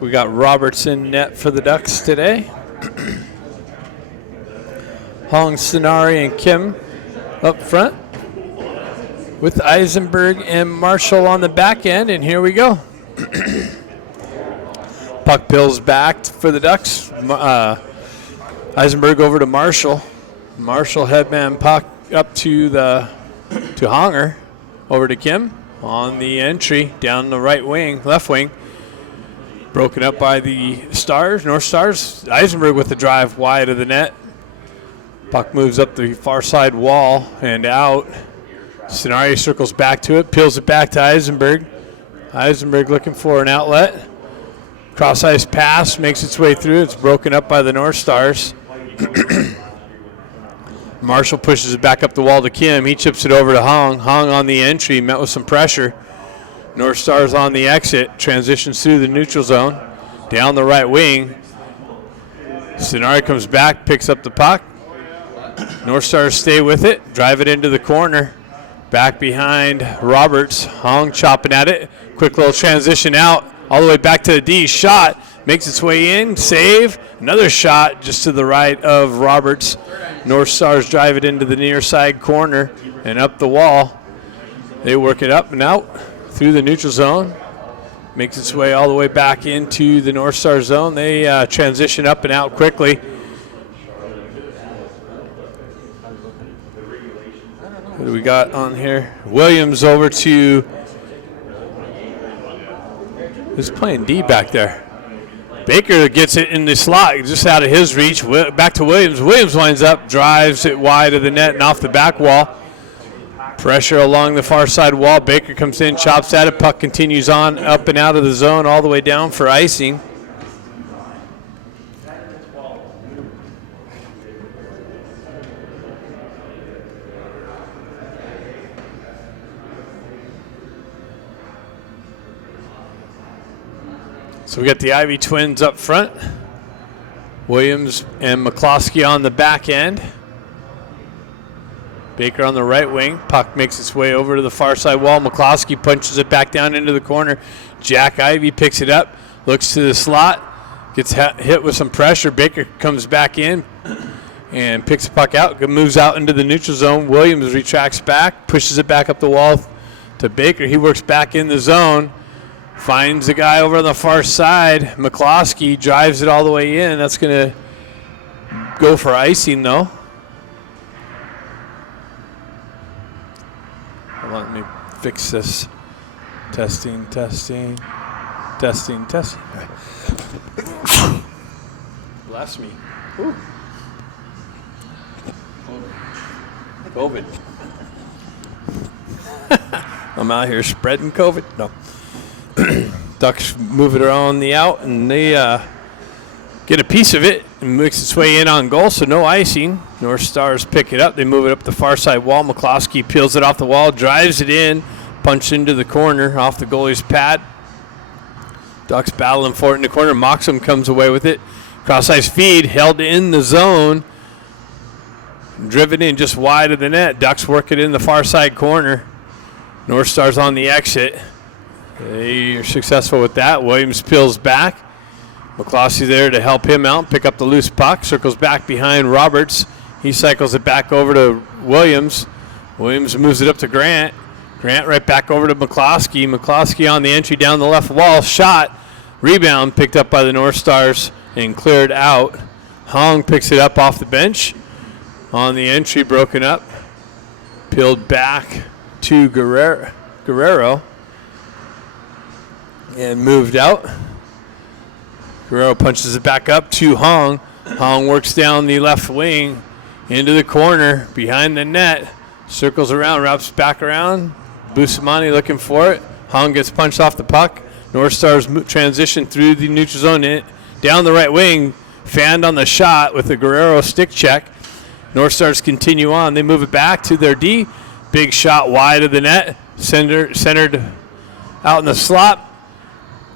We got Robertson net for the Ducks today. Hong, Sonari, and Kim up front with Eisenberg and Marshall on the back end, and here we go. Puck bills back for the Ducks. Eisenberg over to Marshall. Marshall headman puck up to Honger, over to Kim on the entry down the right wing, left wing. Broken up by the Stars, North Stars. Eisenberg with the drive wide of the net. Puck moves up the far side wall and out. Sonari circles back to it, peels it back to Eisenberg. Eisenberg looking for an outlet. Cross ice pass makes its way through. It's broken up by the North Stars. Marshall pushes it back up the wall to Kim. He chips it over to Hong. Hong on the entry, met with some pressure. North Stars on the exit, transitions through the neutral zone, down the right wing. Sonari comes back, picks up the puck. North Stars stay with it, drive it into the corner. Back behind Roberts, Hong chopping at it. Quick little transition out, all the way back to the D. Shot, makes its way in, save. Another shot just to the right of Roberts. North Stars drive it into the near side corner and up the wall. They work it up and out through the neutral zone, makes its way all the way back into the North Star zone. They transition up and out quickly. What do we got on here? Williams over to, who's playing D back there? Baker gets it in the slot, just out of his reach. Back to Williams. Williams winds up, drives it wide of the net and off the back wall. Pressure along the far side wall. Baker comes in, chops at it. Puck continues on up and out of the zone all the way down for icing. So we got the Ivy twins up front. Williams and McCloskey on the back end. Baker on the right wing. Puck makes its way over to the far side wall. McCloskey punches it back down into the corner. Jack Ivy picks it up, looks to the slot, gets hit with some pressure. Baker comes back in and picks the puck out, moves out into the neutral zone. Williams retracts back, pushes it back up the wall to Baker. He works back in the zone, finds the guy over on the far side. McCloskey drives it all the way in. That's going to go for icing, though. Let me fix this. Testing. Bless me. Ooh. COVID. I'm out here spreading COVID. No. Ducks move it around the out, and they get a piece of it and makes its way in on goal, so no icing. North Stars pick it up. They move it up the far side wall. McCloskey peels it off the wall, drives it in, punched into the corner off the goalie's pad. Ducks battling for it in the corner. Moxham comes away with it. Cross-ice feed, held in the zone. Driven in just wide of the net. Ducks work it in the far side corner. North Stars on the exit. They are successful with that. Williams peels back. McCloskey there to help him out, pick up the loose puck, circles back behind Roberts. He cycles it back over to Williams. Williams moves it up to Grant. Grant right back over to McCloskey. McCloskey on the entry down the left wall. Shot. Rebound picked up by the North Stars and cleared out. Hong picks it up off the bench. On the entry, broken up. Peeled back to Guerrero. And moved out. Guerrero punches it back up to Hong. Hong works down the left wing into the corner behind the net. Circles around, wraps back around. Bustamante looking for it. Hong gets punched off the puck. North Stars transition through the neutral zone down the right wing. Fanned on the shot with the Guerrero stick check. North Stars continue on. They move it back to their D. Big shot wide of the net. Centered out in the slot.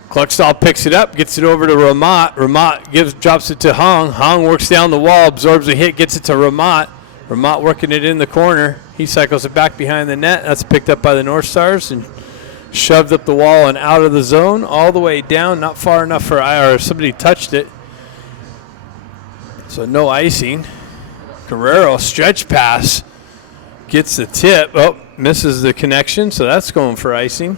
Cluckstall picks it up, gets it over to Ramat. Ramat drops it to Hong. Hong works down the wall, absorbs a hit, gets it to Ramat. Ramat working it in the corner. He cycles it back behind the net. That's picked up by the North Stars and shoved up the wall and out of the zone, all the way down, not far enough for or somebody touched it. So no icing. Guerrero, stretch pass, gets the tip. Oh, misses the connection, so that's going for icing.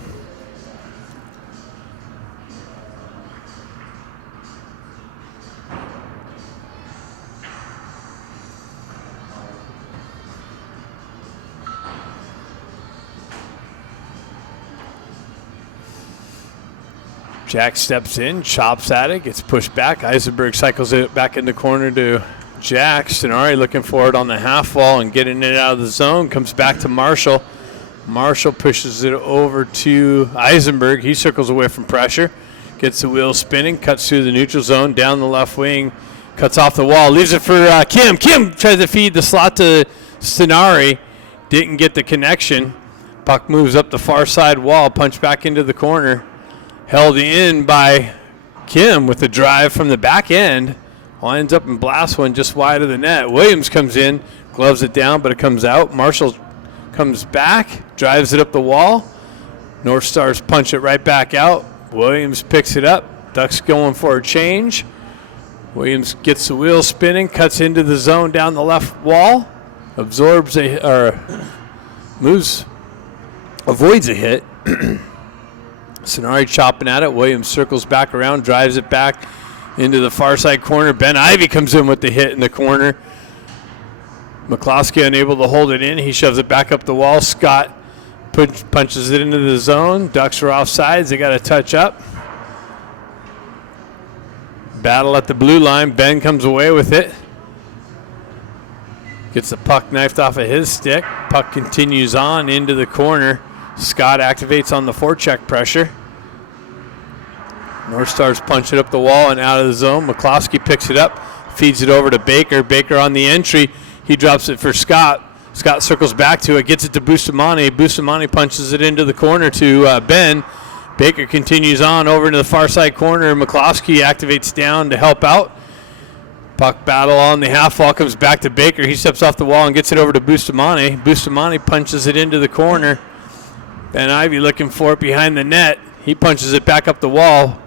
Jack steps in, chops at it, gets pushed back. Eisenberg cycles it back in the corner to Jack. Stenari looking for it on the half wall and getting it out of the zone. Comes back to Marshall. Marshall pushes it over to Eisenberg. He circles away from pressure. Gets the wheel spinning, cuts through the neutral zone, down the left wing, cuts off the wall, leaves it for Kim. Kim tries to feed the slot to Stenari. Didn't get the connection. Puck moves up the far side wall, punch back into the corner. Held in by Kim with the drive from the back end. Winds up and blasts one just wide of the net. Williams comes in, gloves it down, but it comes out. Marshall comes back, drives it up the wall. North Stars punch it right back out. Williams picks it up. Ducks going for a change. Williams gets the wheel spinning, cuts into the zone down the left wall. Avoids a hit. Stenari chopping at it. Williams circles back around, drives it back into the far side corner. Ben Ivy comes in with the hit in the corner. McCloskey unable to hold it in. He shoves it back up the wall. Scott punches it into the zone. Ducks are off sides. They got to touch up. Battle at the blue line. Ben comes away with it. Gets the puck knifed off of his stick. Puck continues on into the corner. Scott activates on the forecheck pressure. North Stars punch it up the wall and out of the zone. McCloskey picks it up, feeds it over to Baker. Baker on the entry. He drops it for Scott. Scott circles back to it, gets it to Bustamante. Bustamante punches it into the corner to Ben. Baker continues on over into the far side corner. McCloskey activates down to help out. Puck battle on the half wall, comes back to Baker. He steps off the wall and gets it over to Bustamante. Bustamante punches it into the corner. Ben Ivy looking for it behind the net. He punches it back up the wall.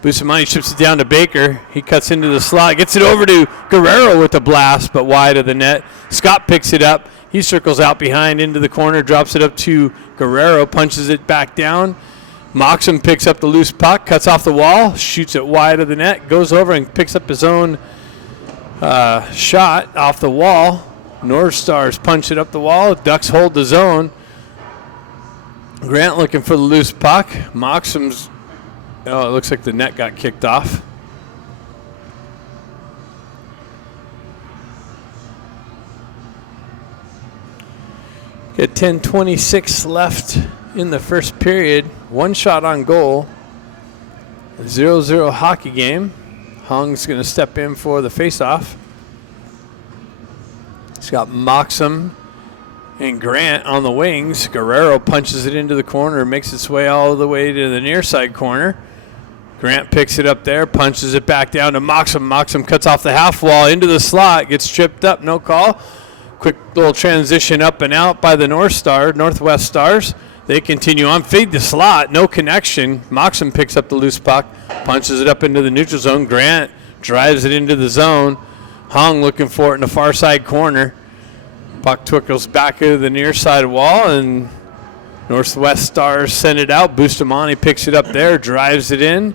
Bustamante ships it down to Baker. He cuts into the slot, gets it over to Guerrero with a blast, but wide of the net. Scott picks it up. He circles out behind into the corner, drops it up to Guerrero, punches it back down. Moxham picks up the loose puck, cuts off the wall, shoots it wide of the net, goes over and picks up his own shot off the wall. North Stars punch it up the wall. Ducks hold the zone. Grant looking for the loose puck. Moxham's, it looks like the net got kicked off. Got 10:26 left in the first period. One shot on goal. 0-0 hockey game. Hung's going to step in for the faceoff. He's got Moxham and Grant on the wings. Guerrero punches it into the corner, makes its way all the way to the near side corner. Grant picks it up there, punches it back down to Moxham. Moxham cuts off the half wall into the slot, gets tripped up, no call. Quick little transition up and out by the Northwest Stars. They continue on, feed the slot, no connection. Moxham picks up the loose puck, punches it up into the neutral zone. Grant drives it into the zone. Hung looking for it in the far side corner. Puck twinkles back into the near side wall, and Northwest Stars send it out. Bustamante picks it up there, drives it in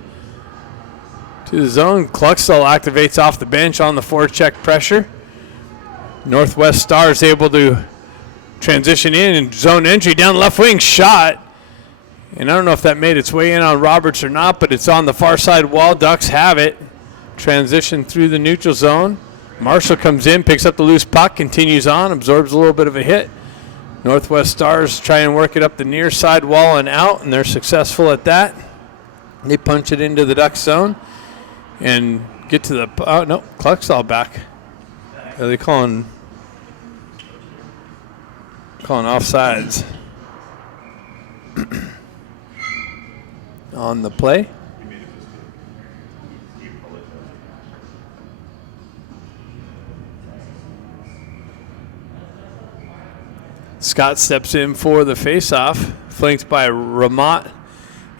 to the zone. Cluxtall activates off the bench on the forecheck pressure. Northwest Stars able to transition in and zone entry down the left wing, shot. And I don't know if that made its way in on Roberts or not, but it's on the far side wall. Ducks have it. Transition through the neutral zone. Marshall comes in, picks up the loose puck, continues on, absorbs a little bit of a hit. Northwest Stars try and work it up the near side wall and out, and they're successful at that. They punch it into the Duck zone and get to the, Cluxtall back. Are they calling offsides on the play? Scott steps in for the faceoff, flanked by Ramat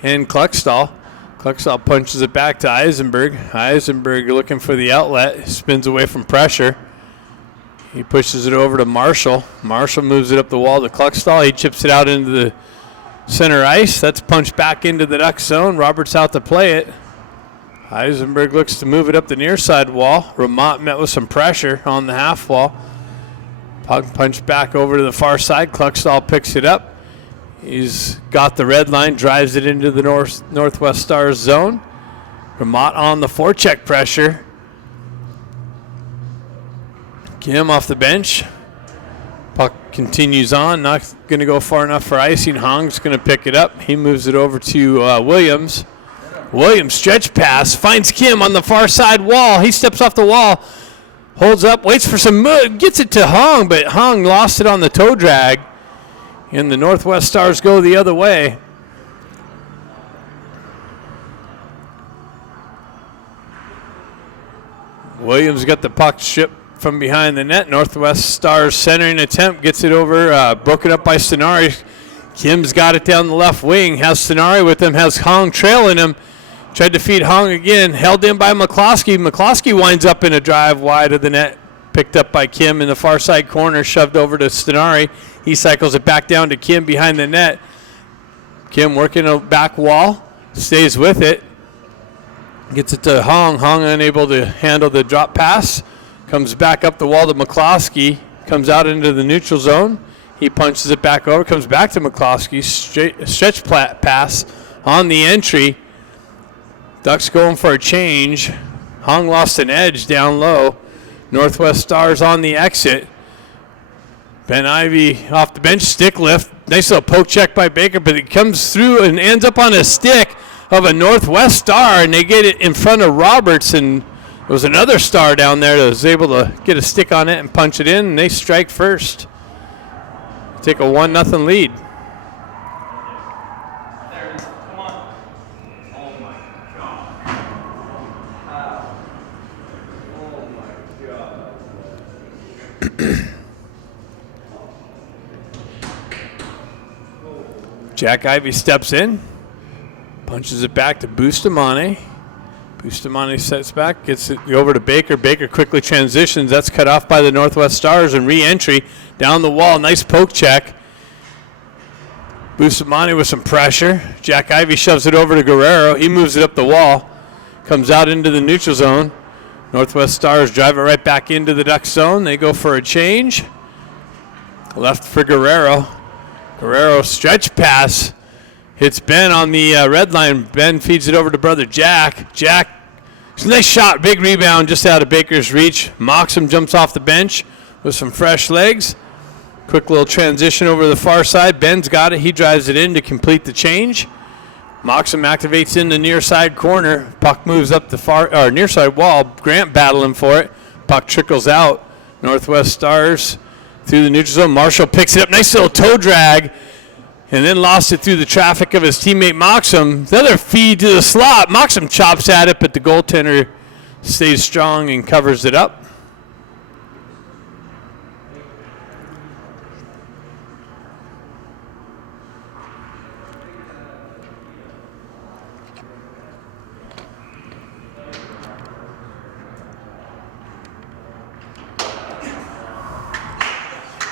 and Kluckstall. Kluckstall punches it back to Eisenberg. Eisenberg looking for the outlet, spins away from pressure. He pushes it over to Marshall. Marshall moves it up the wall to Kluckstall. He chips it out into the center ice. That's punched back into the Duck zone. Roberts out to play it. Eisenberg looks to move it up the near side wall. Ramont met with some pressure on the half wall. Puck punched back over to the far side. Kluckstall picks it up. He's got the red line, drives it into the Northwest Stars zone. Ramont on the forecheck pressure. Kim off the bench. Puck continues on, not going to go far enough for icing. Hong's going to pick it up. He moves it over to Williams. Williams stretch pass, finds Kim on the far side wall. He steps off the wall, holds up, waits for some move, gets it to Hong, but Hong lost it on the toe drag. And the Northwest Stars go the other way. Williams got the puck shipped from behind the net. Northwest Stars centering attempt, gets it over, broken up by Stenari. Kim's got it down the left wing, has Stenari with him, has Hong trailing him. Tried to feed Hong again, held in by McCloskey. McCloskey winds up in a drive wide of the net, picked up by Kim in the far side corner, shoved over to Stenari. He cycles it back down to Kim behind the net. Kim working a back wall, stays with it. Gets it to Hong. Hong unable to handle the drop pass. Comes back up the wall to McCloskey. Comes out into the neutral zone. He punches it back over. Comes back to McCloskey. Stretch pass on the entry. Ducks going for a change. Hong lost an edge down low. Northwest Stars on the exit. Ben Ivy off the bench, stick lift. Nice little poke check by Baker, but it comes through and ends up on a stick of a Northwest Star, and they get it in front of Roberts, and there was another Star down there that was able to get a stick on it and punch it in, and they strike first. Take a 1-0 lead. Jack Ivy steps in, punches it back to Bustamante. Bustamante sets back, gets it over to Baker. Baker quickly transitions. That's cut off by the Northwest Stars, and re-entry down the wall. Nice poke check. Bustamante with some pressure. Jack Ivy shoves it over to Guerrero. He moves it up the wall, comes out into the neutral zone. Northwest Stars drive it right back into the Duck zone. They go for a change. Left for Guerrero. Guerrero stretch pass. Hits Ben on the red line. Ben feeds it over to brother Jack. Jack, nice shot, big rebound just out of Baker's reach. Moxham jumps off the bench with some fresh legs. Quick little transition over to the far side. Ben's got it. He drives it in to complete the change. Moxham activates in the near side corner. Puck moves up the far near side wall. Grant battling for it. Puck trickles out. Northwest Stars through the neutral zone. Marshall picks it up. Nice little toe drag. And then lost it through the traffic of his teammate Moxham. The other feed to the slot. Moxham chops at it, but the goaltender stays strong and covers it up.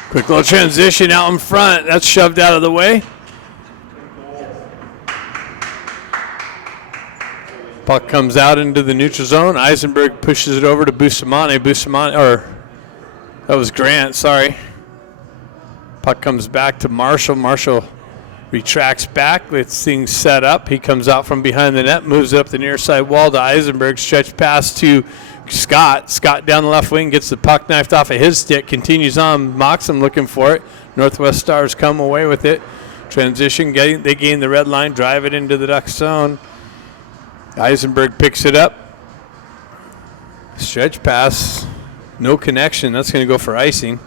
Quick little transition out in front. That's shoved out of the way. Puck comes out into the neutral zone. Eisenberg pushes it over to Bustamante. That was Grant, sorry. Puck comes back to Marshall. Marshall retracts back. Gets things set up. He comes out from behind the net, moves it up the near side wall to Eisenberg. Stretch pass to Scott. Scott down the left wing, gets the puck knifed off of his stick, continues on. Moxham looking for it. Northwest Stars come away with it. Transition, they gain the red line, drive it into the Duck zone. Eisenberg picks it up. Stretch pass, no connection. That's going to go for icing.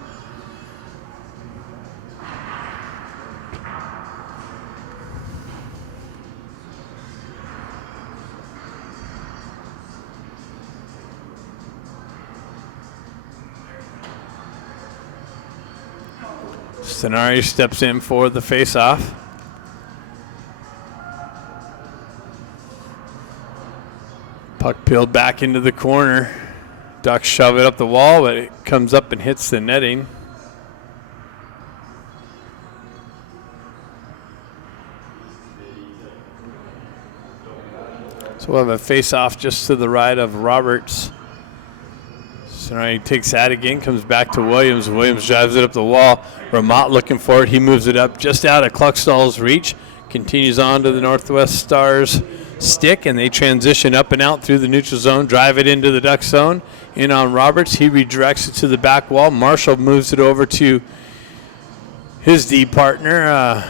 Stenari steps in for the face-off. Peeled back into the corner. Ducks shove it up the wall, but it comes up and hits the netting. So we'll have a face-off just to the right of Roberts. So now he takes that again, comes back to Williams. Williams drives it up the wall. Ramat looking for it. He moves it up just out of Kluckstall's reach. Continues on to the Northwest Stars stick, and they transition up and out through the neutral zone, drive it into the Duck zone. In on Roberts. He redirects it to the back wall. Marshall moves it over to his D partner,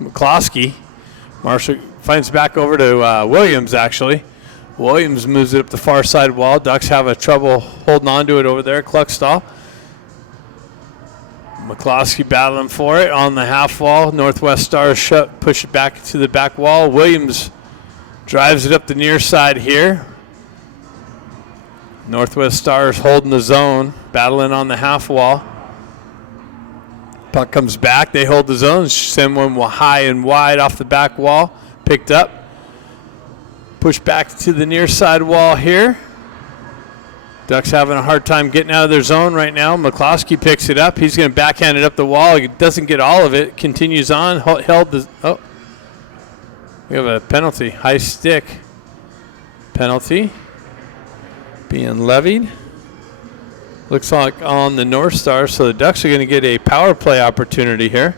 McCloskey. Marshall finds back over to Williams, actually. Williams moves it up the far side wall. Ducks have a trouble holding on to it over there. Kluckstall. McCloskey battling for it on the half wall. Northwest Stars push it back to the back wall. Williams drives it up the near side here. Northwest Stars holding the zone, battling on the half wall. Puck comes back. They hold the zone. Send one high and wide off the back wall. Picked up. Push back to the near side wall here. Ducks having a hard time getting out of their zone right now. McCloskey picks it up. He's going to backhand it up the wall. He doesn't get all of it. Continues on. We have a penalty. High stick penalty being levied. Looks like on the North Stars, so the Ducks are going to get a power play opportunity here.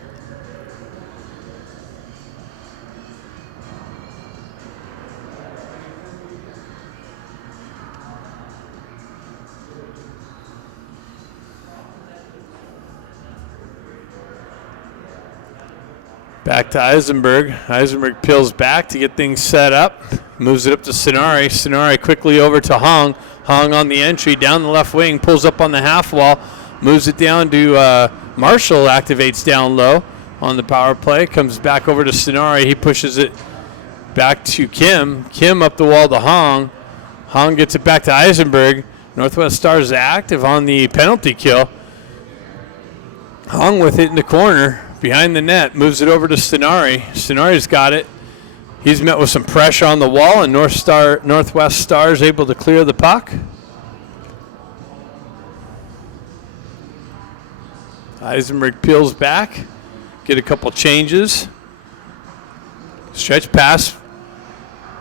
Back to Eisenberg. Eisenberg peels back to get things set up. Moves it up to Sonari. Sonari quickly over to Hong. Hong on the entry, down the left wing, pulls up on the half wall, moves it down to Marshall, activates down low on the power play, comes back over to Sonari. He pushes it back to Kim. Kim up the wall to Hong. Hong gets it back to Eisenberg. Northwest Stars active on the penalty kill. Hong with it in the corner. Behind the net, moves it over to Stenari. Stenari's got it. He's met with some pressure on the wall, and Northwest Stars able to clear the puck. Eisenberg peels back, get a couple changes. Stretch pass.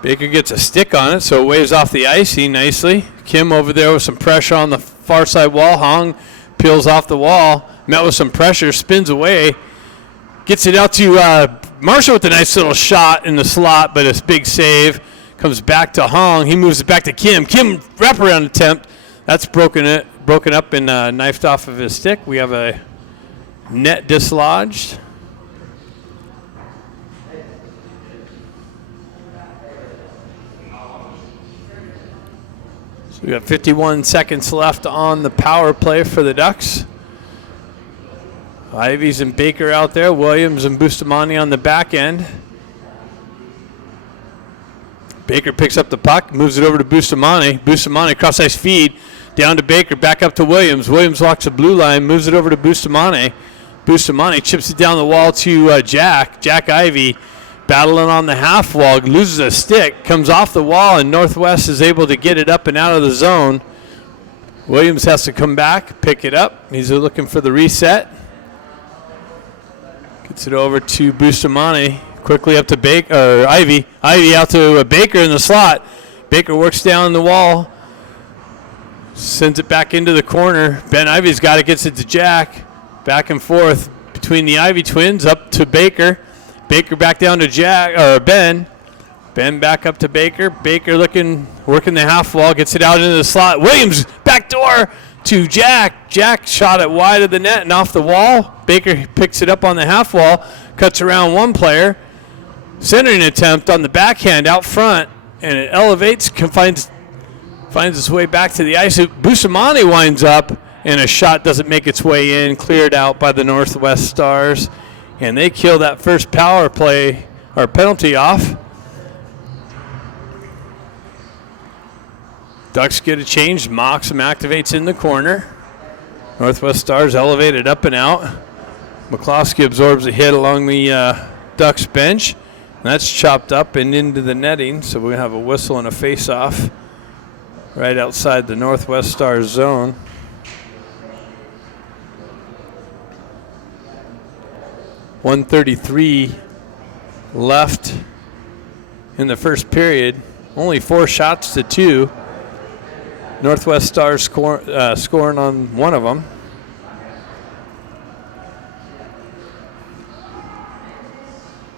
Baker gets a stick on it, so it waves off the icing nicely. Kim over there with some pressure on the far side wall. Hong peels off the wall, met with some pressure, spins away. Gets it out to Marshall with a nice little shot in the slot, but a big save. Comes back to Hong. He moves it back to Kim. Kim wraparound attempt. That's broken up and knifed off of his stick. We have a net dislodged. So we got 51 seconds left on the power play for the Ducks. Ivies and Baker out there. Williams and Bustamante on the back end. Baker picks up the puck, moves it over to Bustamante. Bustamante cross-ice feed down to Baker, back up to Williams. Williams walks the blue line, moves it over to Bustamante. Bustamante chips it down the wall to Jack. Jack Ivey battling on the half wall, loses a stick, comes off the wall, and Northwest is able to get it up and out of the zone. Williams has to come back, pick it up. He's looking for the reset. Gets it over to Bustamante. Quickly up to Baker, Ivy. Ivy out to Baker in the slot. Baker works down the wall. Sends it back into the corner. Ben Ivy's got it, gets it to Jack. Back and forth between the Ivy twins, up to Baker. Baker back down to Ben. Ben back up to Baker. Baker working the half wall, gets it out into the slot. Williams, back door to Jack. Jack shot it wide of the net and off the wall. Baker picks it up on the half wall, cuts around one player. Centering attempt on the backhand out front, and it elevates, finds its way back to the ice. Bustamante winds up, and a shot doesn't make its way in, cleared out by the Northwest Stars, and they kill that first power play or penalty off. Ducks get a change. Moxham activates in the corner. Northwest Stars elevated up and out. McCloskey absorbs a hit along the Ducks bench. And that's chopped up and into the netting, so we have a whistle and a face-off right outside the Northwest Stars zone. .133 left in the first period. Only 4 shots to 2. Northwest Stars scoring on one of them.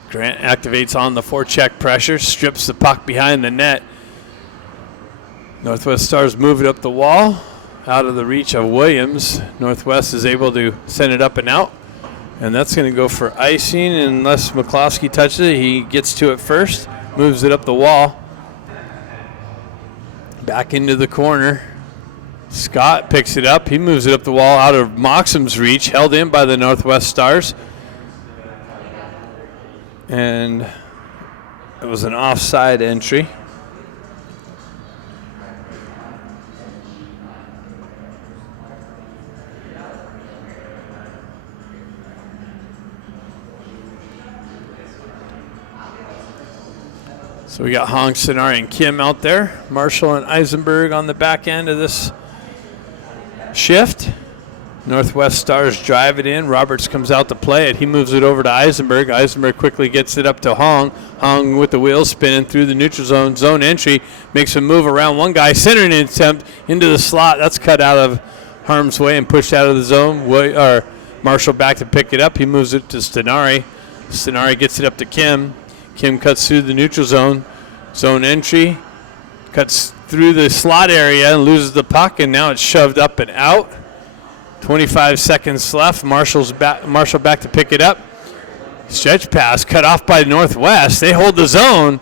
Grant activates on the forecheck pressure, strips the puck behind the net. Northwest Stars move it up the wall, out of the reach of Williams. Northwest is able to send it up and out, and that's going to go for icing unless McCloskey touches it. He gets to it first, moves it up the wall. Back into the corner. Scott picks it up. He moves it up the wall out of Moxham's reach, held in by the Northwest Stars. And it was an offside entry. So we got Hong, Sonari, and Kim out there. Marshall and Eisenberg on the back end of this shift. Northwest Stars drive it in. Roberts comes out to play it. He moves it over to Eisenberg. Eisenberg quickly gets it up to Hong. Hong with the wheels spinning through the neutral zone. Zone entry. Makes a move around one guy. Centering attempt into the slot. That's cut out of harm's way and pushed out of the zone. Marshall back to pick it up. He moves it to Stenari. Stenari gets it up to Kim. Kim cuts through the neutral zone. Zone entry. Cuts through the slot area and loses the puck, and now it's shoved up and out. 25 seconds left. Marshall back to pick it up. Stretch pass cut off by Northwest. They hold the zone.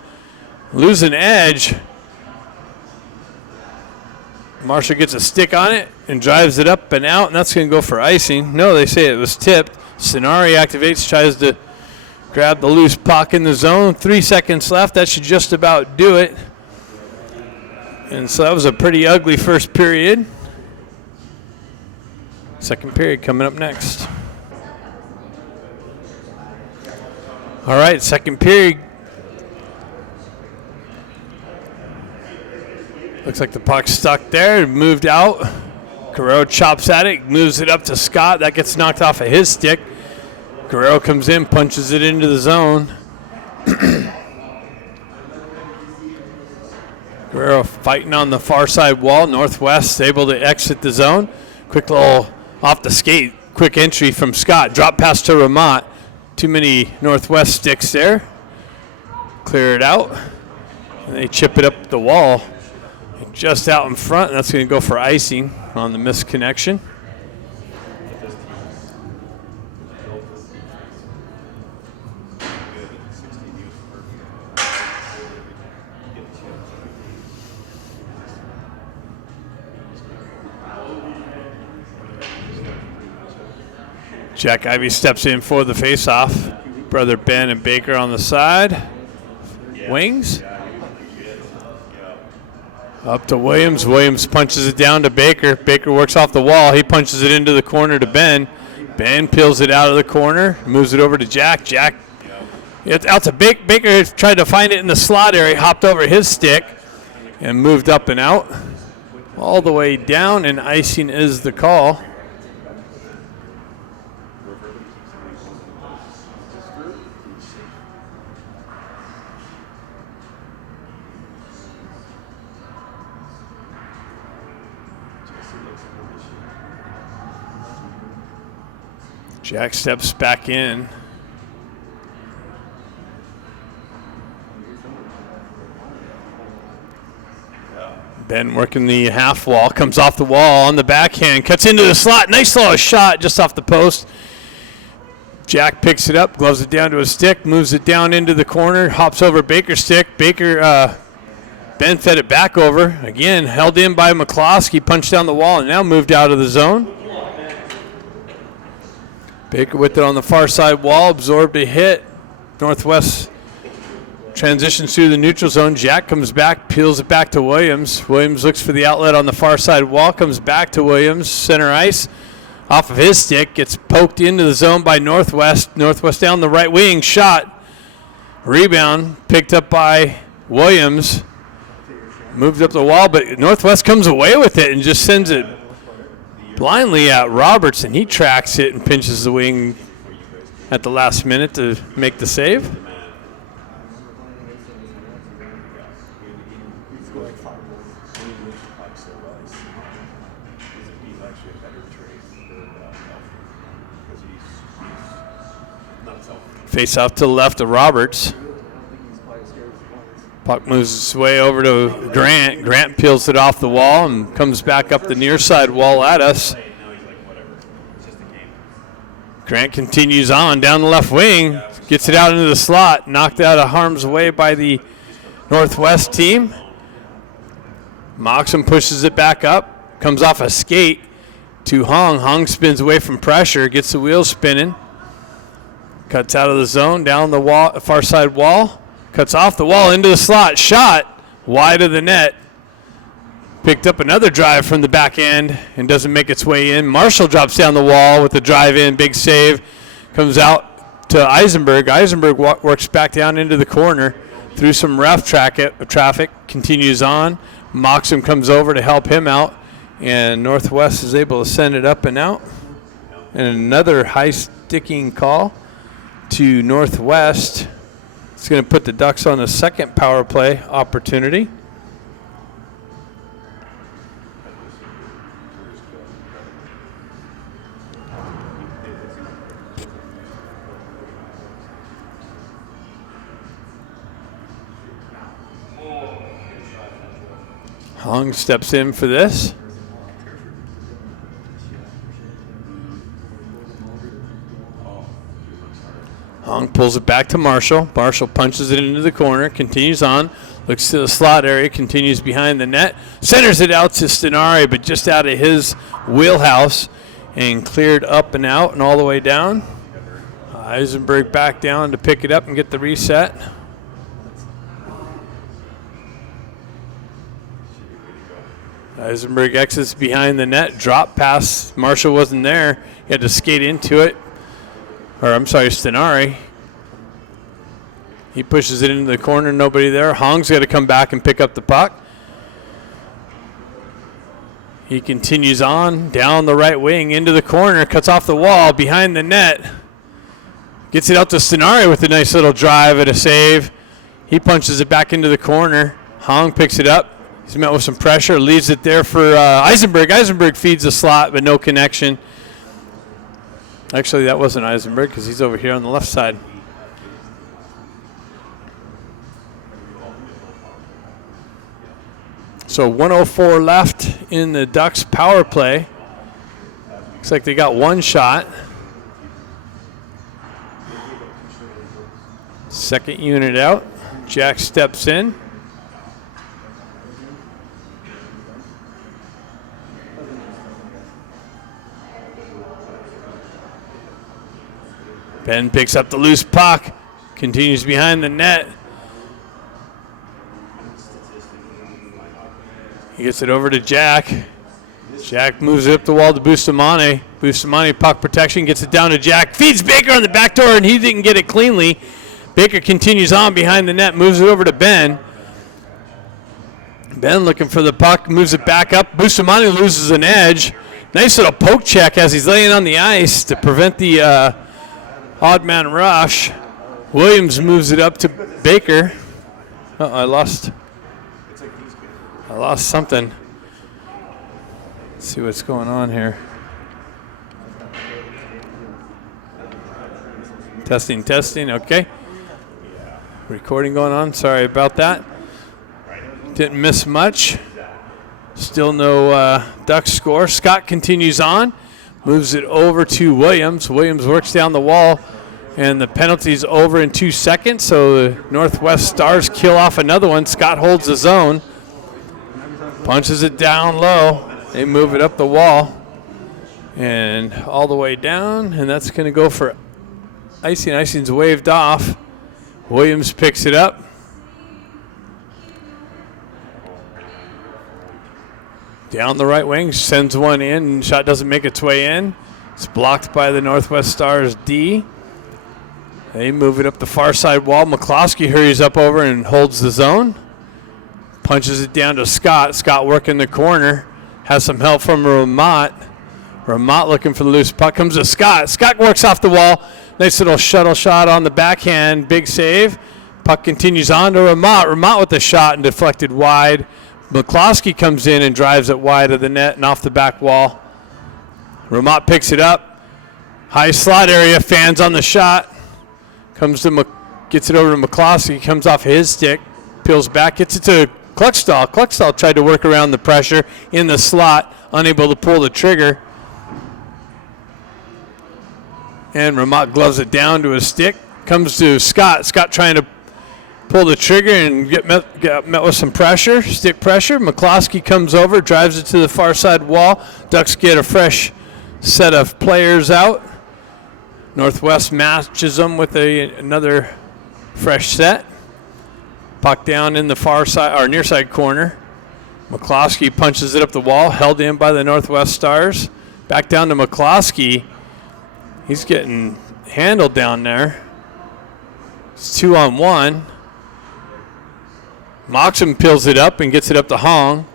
Lose an edge. Marshall gets a stick on it and drives it up and out, and that's going to go for icing. No, they say it was tipped. Sonari activates, tries to grab the loose puck in the zone. 3 seconds left. That should just about do it. And so that was a pretty ugly first period. Second period coming up next. All right, second period. Looks like the puck's stuck there, moved out. Guerrero chops at it, moves it up to Scott. That gets knocked off of his stick. Guerrero comes in, punches it into the zone. Guerrero fighting on the far side wall. Northwest able to exit the zone. Quick little off the skate, quick entry from Scott. Drop pass to Ramat. Too many Northwest sticks there. Clear it out. And they chip it up the wall. Just out in front, and that's going to go for icing on the missed connection. Jack Ivey steps in for the face-off. Brother Ben and Baker on the side. Wings. Up to Williams. Williams punches it down to Baker. Baker works off the wall. He punches it into the corner to Ben. Ben peels it out of the corner, moves it over to Jack. Jack out to Baker. Baker tried to find it in the slot area, hopped over his stick, and moved up and out. All the way down, and icing is the call. Jack steps back in. Ben working the half wall, comes off the wall on the backhand, cuts into the slot. Nice little shot just off the post. Jack picks it up, gloves it down to his stick, moves it down into the corner, hops over Baker's stick. Ben fed it back over. Again, held in by McCloskey, punched down the wall, and now moved out of the zone. Baker with it on the far side wall, absorbed a hit. Northwest transitions through the neutral zone. Jack comes back, peels it back to Williams. Williams looks for the outlet on the far side wall, comes back to Williams, center ice. Off of his stick, gets poked into the zone by Northwest. Northwest down the right wing, shot. Rebound picked up by Williams. Moved up the wall, but Northwest comes away with it and just sends it blindly at Roberts, and he tracks it and pinches the wing at the last minute to make the save. Face off to the left of Roberts. Puck moves its way over to Grant. Grant peels it off the wall and comes back up the near side wall at us. Grant continues on down the left wing, gets it out into the slot, knocked out of harm's way by the Northwest team. Moxham pushes it back up, comes off a skate to Hong. Hong spins away from pressure, gets the wheels spinning. Cuts out of the zone, down the wall, far side wall. Cuts off the wall into the slot. Shot wide of the net. Picked up another drive from the back end and doesn't make its way in. Marshall drops down the wall with the drive in. Big save. Comes out to Eisenberg. Eisenberg works back down into the corner through some rough traffic. Continues on. Moxham comes over to help him out. And Northwest is able to send it up and out. And another high sticking call to Northwest. It's going to put the Ducks on the second power play opportunity. Hong steps in for this. Hong pulls it back to Marshall. Marshall punches it into the corner, continues on, looks to the slot area, continues behind the net, centers it out to Stenari, but just out of his wheelhouse and cleared up and out and all the way down. Eisenberg back down to pick it up and get the reset. Eisenberg exits behind the net, drop pass. Marshall wasn't there. He had to skate into it. Or I'm sorry, Stenari. He pushes it into the corner, nobody there. Hong's got to come back and pick up the puck. He continues on down the right wing into the corner, cuts off the wall behind the net. Gets it out to Stenari with a nice little drive and a save. He punches it back into the corner. Hong picks it up. He's met with some pressure, leaves it there for Eisenberg. Eisenberg feeds the slot, but no connection. Actually, that wasn't Eisenberg because he's over here on the left side. So 1:04 left in the Ducks power play. Looks like they got one shot. Second unit out. Jack steps in. Ben picks up the loose puck, continues behind the net. He gets it over to Jack. Jack moves it up the wall to Bustamante. Bustamante, puck protection, gets it down to Jack. Feeds Baker on the back door, and he didn't get it cleanly. Baker continues on behind the net, moves it over to Ben. Ben looking for the puck, moves it back up. Bustamante loses an edge. Nice little poke check as he's laying on the ice to prevent the odd man rush. Williams moves it up to Baker. Oh, I lost something. Let's see what's going on here. Testing, okay. Recording going on, sorry about that. Didn't miss much. Still no Ducks score. Scott continues on. Moves it over to Williams. Williams works down the wall, and the penalty's over in 2 seconds, so the Northwest Stars kill off another one. Scott holds the zone, punches it down low. They move it up the wall and all the way down, and that's going to go for icing. Icing's waved off. Williams picks it up. Down the right wing, sends one in. Shot doesn't make its way in. It's blocked by the Northwest Stars D. They move it up the far side wall. McCloskey hurries up over and holds the zone. Punches it down to Scott. Scott working the corner. Has some help from Ramat. Ramat looking for the loose puck. Comes to Scott. Scott works off the wall. Nice little shuttle shot on the backhand. Big save. Puck continues on to Ramat. Ramat with the shot and deflected wide. McCloskey comes in and drives it wide of the net and off the back wall. Ramat picks it up. High slot area. Fans on the shot. Gets it over to McCloskey. Comes off his stick. Peels back. Gets it to Kluckstall. Kluckstall tried to work around the pressure in the slot. Unable to pull the trigger. And Ramat gloves it down to his stick. Comes to Scott. Scott trying to pull the trigger and get met with some pressure, stick pressure. McCloskey comes over, drives it to the far side wall. Ducks get a fresh set of players out. Northwest matches them with another fresh set. Puck down in the far side or near side corner. McCloskey punches it up the wall, held in by the Northwest Stars. Back down to McCloskey. He's getting handled down there. It's 2-on-1. Moxham peels it up and gets it up to Hong.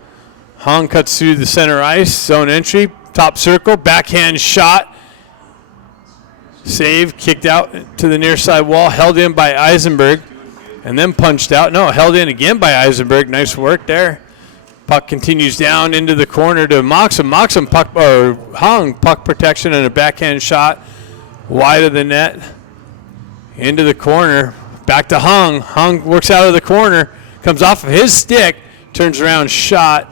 Hong cuts through the center ice, zone entry, top circle, backhand shot. Save, kicked out to the near side wall, held in by Eisenberg, and then punched out. No, held in again by Eisenberg. Nice work there. Puck continues down into the corner to Moxham. Moxham Hong puck protection and a backhand shot wide of the net into the corner. Back to Hong. Hong works out of the corner, comes off of his stick, turns around, shot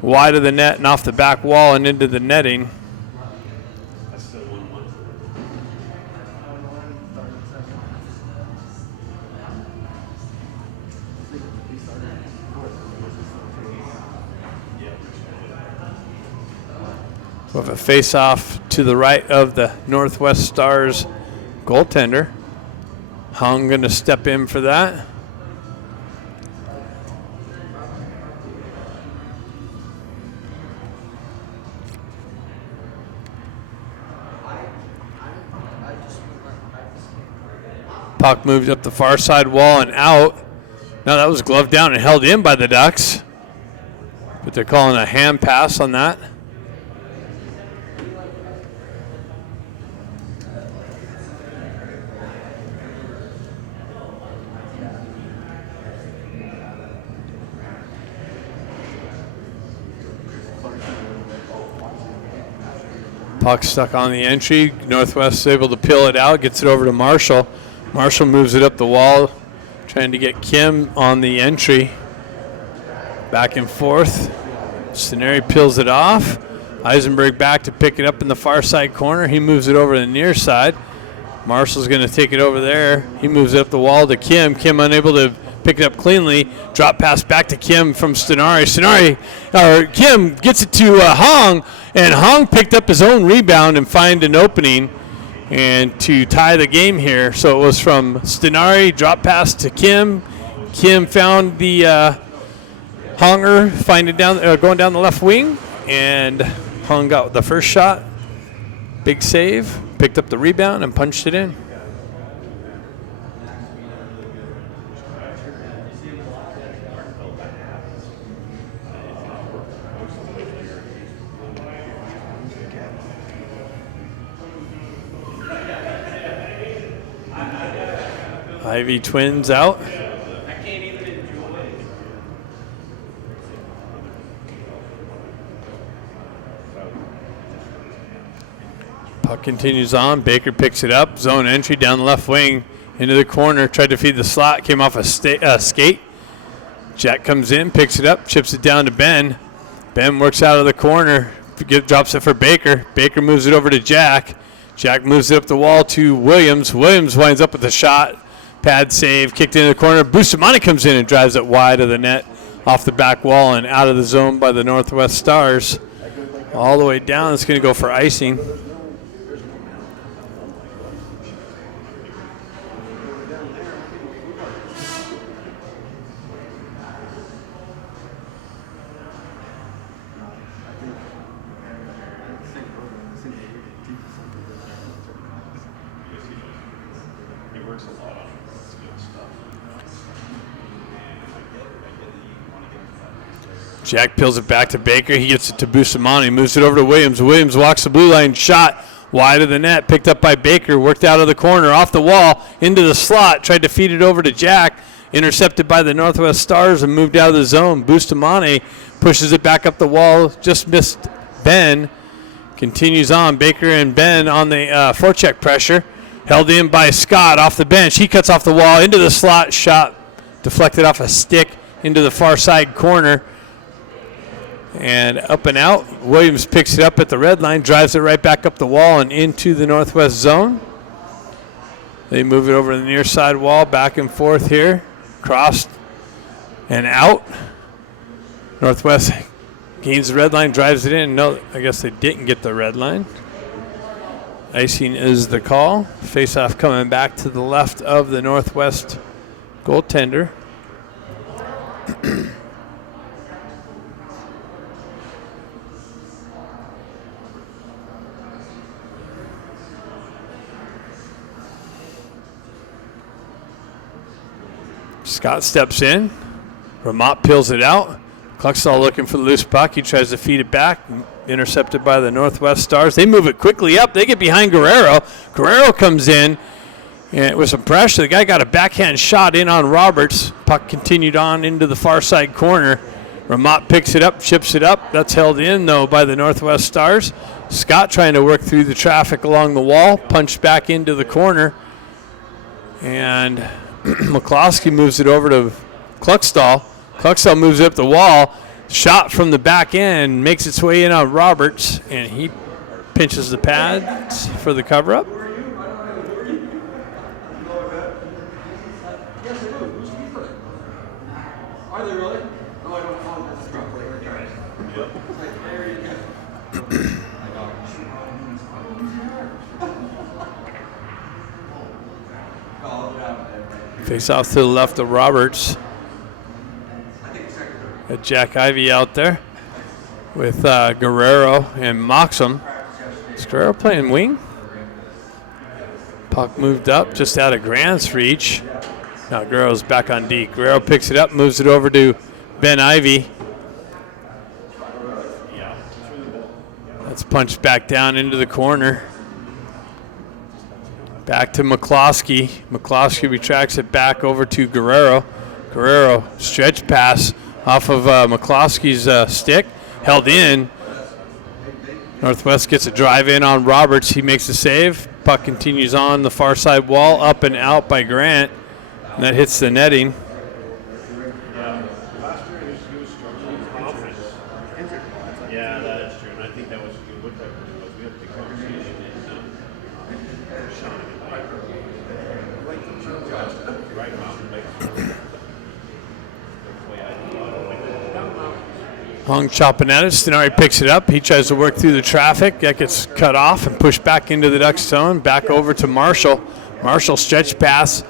wide of the net and off the back wall and into the netting. With a face-off to the right of the Northwest Stars goaltender. Hong going to step in for that. Puck moved up the far side wall and out. Now that was gloved down and held in by the Ducks. But they're calling a hand pass on that. Puck stuck on the entry. Northwest is able to peel it out, gets it over to Marshall. Marshall moves it up the wall, trying to get Kim on the entry. Back and forth. Stenari peels it off. Eisenberg back to pick it up in the far side corner. He moves it over to the near side. Marshall's going to take it over there. He moves it up the wall to Kim. Kim unable to pick it up cleanly. Drop pass back to Kim from Stenari. Kim gets it to Hong, and Hong picked up his own rebound and find an opening and to tie the game here. So it was from Stenari, drop pass to Kim. Kim found the Honger, going down the left wing, and Hong got the first shot. Big save, picked up the rebound and punched it in. Ivy Twins out. Puck continues on. Baker picks it up. Zone entry down the left wing into the corner. Tried to feed the slot. Came off a skate. Jack comes in, picks it up, chips it down to Ben. Ben works out of the corner. Drops it for Baker. Baker moves it over to Jack. Jack moves it up the wall to Williams. Williams winds up with a shot. Pad save, kicked into the corner. Bustamante comes in and drives it wide of the net, off the back wall and out of the zone by the Northwest Stars. All the way down, it's going to go for icing. Jack peels it back to Baker. He gets it to Bustamante. Moves it over to Williams. Williams walks the blue line. Shot wide of the net. Picked up by Baker. Worked out of the corner. Off the wall. Into the slot. Tried to feed it over to Jack. Intercepted by the Northwest Stars and moved out of the zone. Bustamante pushes it back up the wall. Just missed Ben. Continues on. Baker and Ben on the forecheck pressure. Held in by Scott off the bench. He cuts off the wall. Into the slot. Shot deflected off a stick into the far side corner. And up and out. Williams picks it up at the red line, drives it right back up the wall and into the Northwest zone. They move it over to the near side wall, back and forth here. Crossed and out. Northwest gains the red line, drives it in. No, I guess they didn't get the red line. Icing is the call. Face-off coming back to the left of the Northwest goaltender. Scott steps in. Ramont peels it out. Cluxtall looking for the loose puck. He tries to feed it back. Intercepted by the Northwest Stars. They move it quickly up. They get behind Guerrero. Guerrero comes in and with some pressure. The guy got a backhand shot in on Roberts. Puck continued on into the far side corner. Ramont picks it up, chips it up. That's held in, though, by the Northwest Stars. Scott trying to work through the traffic along the wall. Punched back into the corner. And McCloskey moves it over to Cluxtall. Cluxtall moves it up the wall. Shot from the back end, makes its way in on Roberts, and he pinches the pads for the cover-up. Face off to the left of Roberts. Got Jack Ivey out there with Guerrero and Moxham. Is Guerrero playing wing? Puck moved up just out of Grant's reach. Now Guerrero's back on D. Guerrero picks it up, moves it over to Ben Ivey. That's punched back down into the corner. Back to McCloskey. McCloskey retracts it back over to Guerrero. Guerrero stretch pass off of McCloskey's stick. Held in. Northwest gets a drive in on Roberts. He makes the save. Puck continues on the far side wall. Up and out by Grant. And that hits the netting. Yeah, that is true. And I think that was what that was. We had a big conversation Hung chopping at it. Stenari picks it up. He tries to work through the traffic. That gets cut off and pushed back into the Ducks zone. Back over to Marshall. Marshall stretch pass.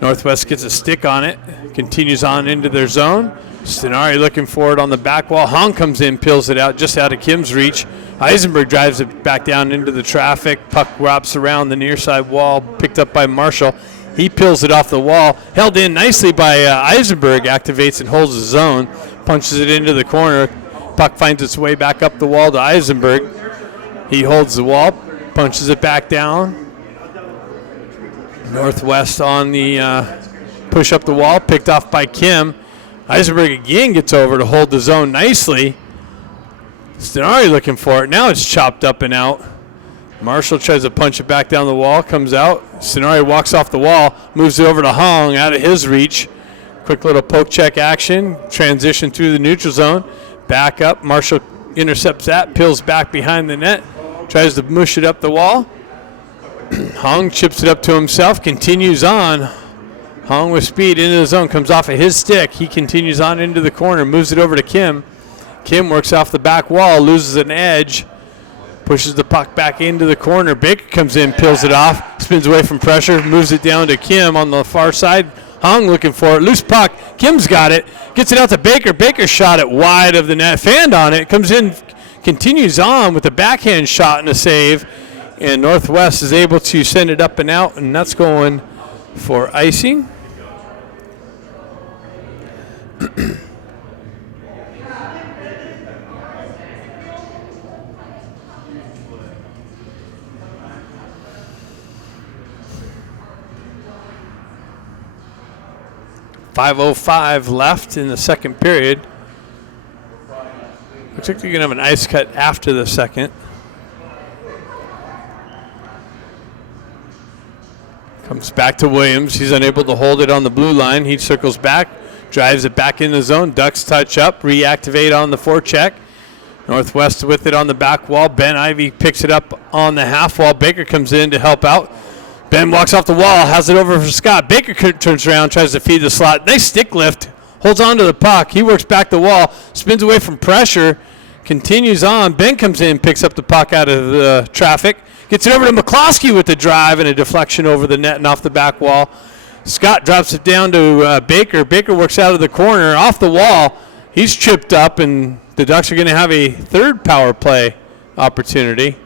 Northwest gets a stick on it. Continues on into their zone. Stenari looking for it on the back wall. Hong comes in, peels it out just out of Kim's reach. Eisenberg drives it back down into the traffic. Puck wraps around the near side wall. Picked up by Marshall. He peels it off the wall. Held in nicely by Eisenberg. Activates and holds the zone. Punches it into the corner. Puck finds its way back up the wall to Eisenberg. He holds the wall. Punches it back down. Northwest on the push up the wall. Picked off by Kim. Eisenberg again gets over to hold the zone nicely. Stenari looking for it. Now it's chopped up and out. Marshall tries to punch it back down the wall. Comes out. Stenari walks off the wall. Moves it over to Hong out of his reach. Quick little poke check action. Transition through the neutral zone. Back up. Marshall intercepts that. Peels back behind the net. Tries to mush it up the wall. Hong chips it up to himself. Continues on. Hong with speed into the zone. Comes off of his stick. He continues on into the corner. Moves it over to Kim. Kim works off the back wall. Loses an edge. Pushes the puck back into the corner. Baker comes in. Peels it off. Spins away from pressure. Moves it down to Kim on the far side. Hong looking for it. Loose puck. Kim's got it. Gets it out to Baker. Baker shot it wide of the net. Fanned on it. Comes in. Continues on with a backhand shot and a save. And Northwest is able to send it up and out. And that's going for icing. 5:05 left in the second period. Looks like they're going to have an ice cut after the second. Comes back to Williams. He's unable to hold it on the blue line. He circles back, drives it back in the zone. Ducks touch up, reactivate on the forecheck. Northwest with it on the back wall. Ben Ivy picks it up on the half wall. Baker comes in to help out. Ben walks off the wall, has it over for Scott. Baker turns around, tries to feed the slot. Nice stick lift, holds on to the puck. He works back the wall, spins away from pressure, continues on. Ben comes in, picks up the puck out of the traffic, gets it over to McCloskey with the drive and a deflection over the net and off the back wall. Scott drops it down to Baker. Baker works out of the corner, off the wall. He's tripped up, and the Ducks are going to have a third power play opportunity.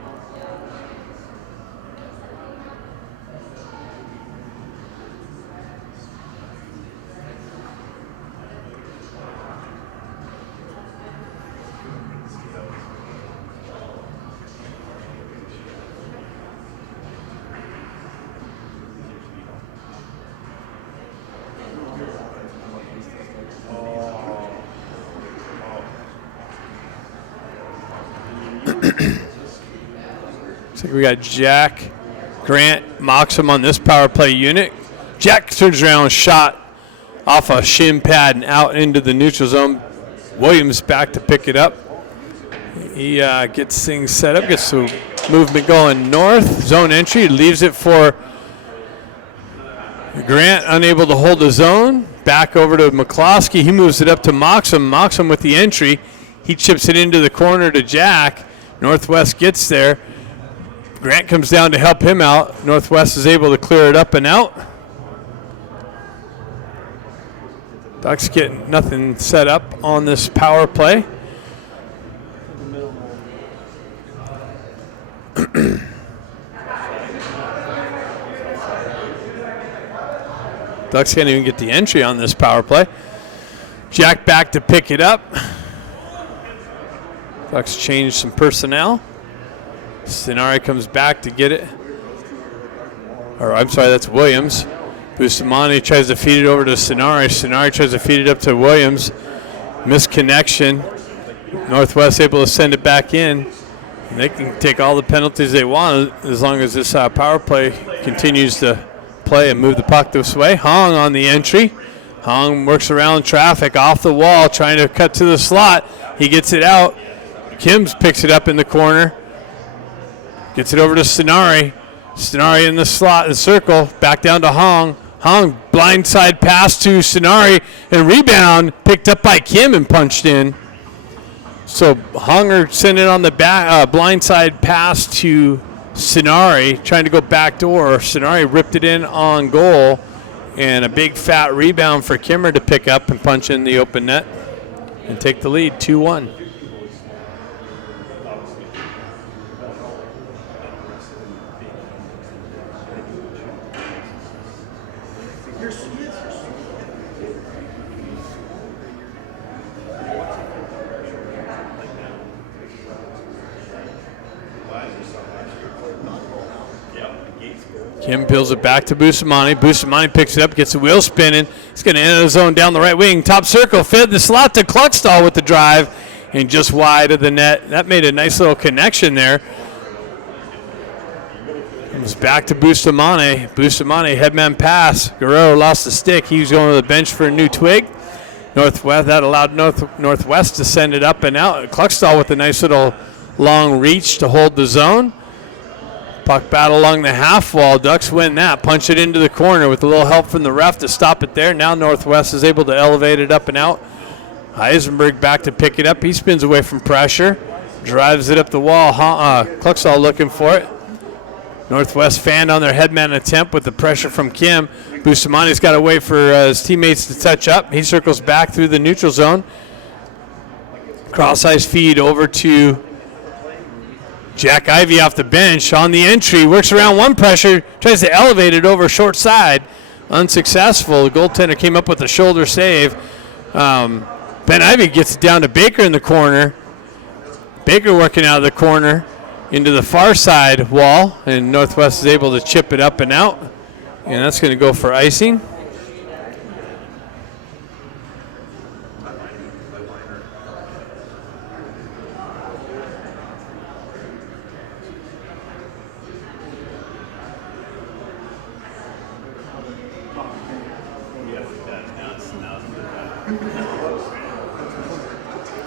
Looks like we got Jack Grant mocks him on this power play unit. Jack turns around, shot off a shin pad and out into the neutral zone. Williams back to pick it up. He gets things set up, gets the movement going north. Zone entry, leaves it for Grant, unable to hold the zone. Back over to McCloskey. He moves it up to Moxham. Moxham with the entry. He chips it into the corner to Jack. Northwest gets there. Grant comes down to help him out. Northwest is able to clear it up and out. Ducks getting nothing set up on this power play. Ducks can't even get the entry on this power play. Jack back to pick it up. Ducks change some personnel. Sinari comes back to get it. Or I'm sorry, that's Williams. Bustamante tries to feed it over to Sinari. Sinari tries to feed it up to Williams. Misconnection. Northwest able to send it back in. And they can take all the penalties they want as long as this power play continues to play and move the puck this way. Hong on the entry. Hong works around traffic off the wall trying to cut to the slot. He gets it out. Kims picks it up in the corner. Gets it over to Sinari. Sinari in the slot, the circle. Back down to Hong. Hong, blindside pass to Sinari. And rebound picked up by Kim and punched in. So Honger sent it on the back, blindside pass to Sinari, trying to go backdoor. Sinari ripped it in on goal. And a big fat rebound for Kimmer to pick up and punch in the open net and take the lead, 2-1. Kim peels it back to Bustamante. Bustamante picks it up, gets the wheel spinning. He's going to enter the zone down the right wing. Top circle, fed the slot to Kluckstall with the drive, and just wide of the net. That made a nice little connection there. Comes back to Bustamante. Bustamante, headman pass. Guerrero lost the stick. He was going to the bench for a new twig. Northwest, that allowed Northwest to send it up and out. Kluckstall with a nice little long reach to hold the zone. Puck battle along the half wall. Ducks win that. Punch it into the corner with a little help from the ref to stop it there. Now Northwest is able to elevate it up and out. Heisenberg back to pick it up. He spins away from pressure. Drives it up the wall. Kluckstall looking for it. Northwest fanned on their headman attempt with the pressure from Kim. Bustamante's got to wait for his teammates to touch up. He circles back through the neutral zone. Cross-ice feed over to Jack Ivy off the bench on the entry. Works around one pressure. Tries to elevate it over short side. Unsuccessful. The goaltender came up with a shoulder save. Ben Ivy gets it down to Baker in the corner. Baker working out of the corner into the far side wall. And Northwest is able to chip it up and out. And that's going to go for icing.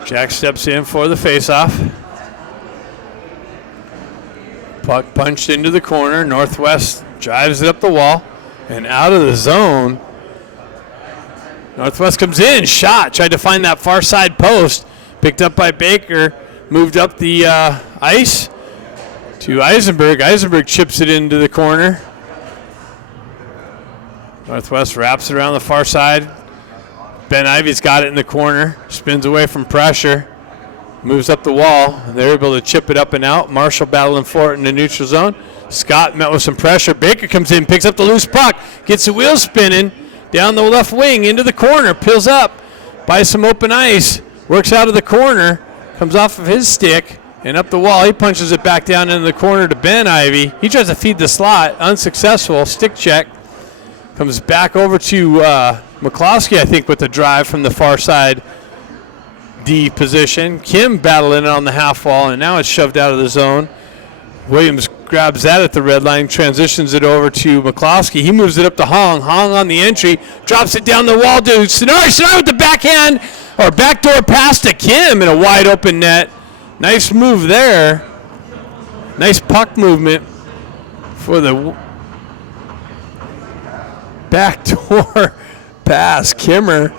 Jack steps in for the faceoff. Puck punched into the corner. Northwest drives it up the wall and out of the zone. Northwest comes in, shot, tried to find that far side post. Picked up by Baker, moved up the ice to Eisenberg. Eisenberg chips it into the corner. Northwest wraps it around the far side. Ben Ivy's got it in the corner, spins away from pressure, moves up the wall. They're able to chip it up and out. Marshall battling for it in the neutral zone. Scott met with some pressure. Baker comes in, picks up the loose puck, gets the wheel spinning down the left wing into the corner, peels up by some open ice, works out of the corner, comes off of his stick and up the wall. He punches it back down into the corner to Ben Ivy. He tries to feed the slot, unsuccessful, stick check. Comes back over to McCloskey, I think, with the drive from the far side D position. Kim battling it on the half wall, and now it's shoved out of the zone. Williams grabs that at the red line, transitions it over to McCloskey. He moves it up to Hong. Hong on the entry, drops it down the wall to Sonari. Sonari with the backhand, or backdoor pass to Kim in a wide open net. Nice move there. Nice puck movement for the backdoor pass. Kimmer.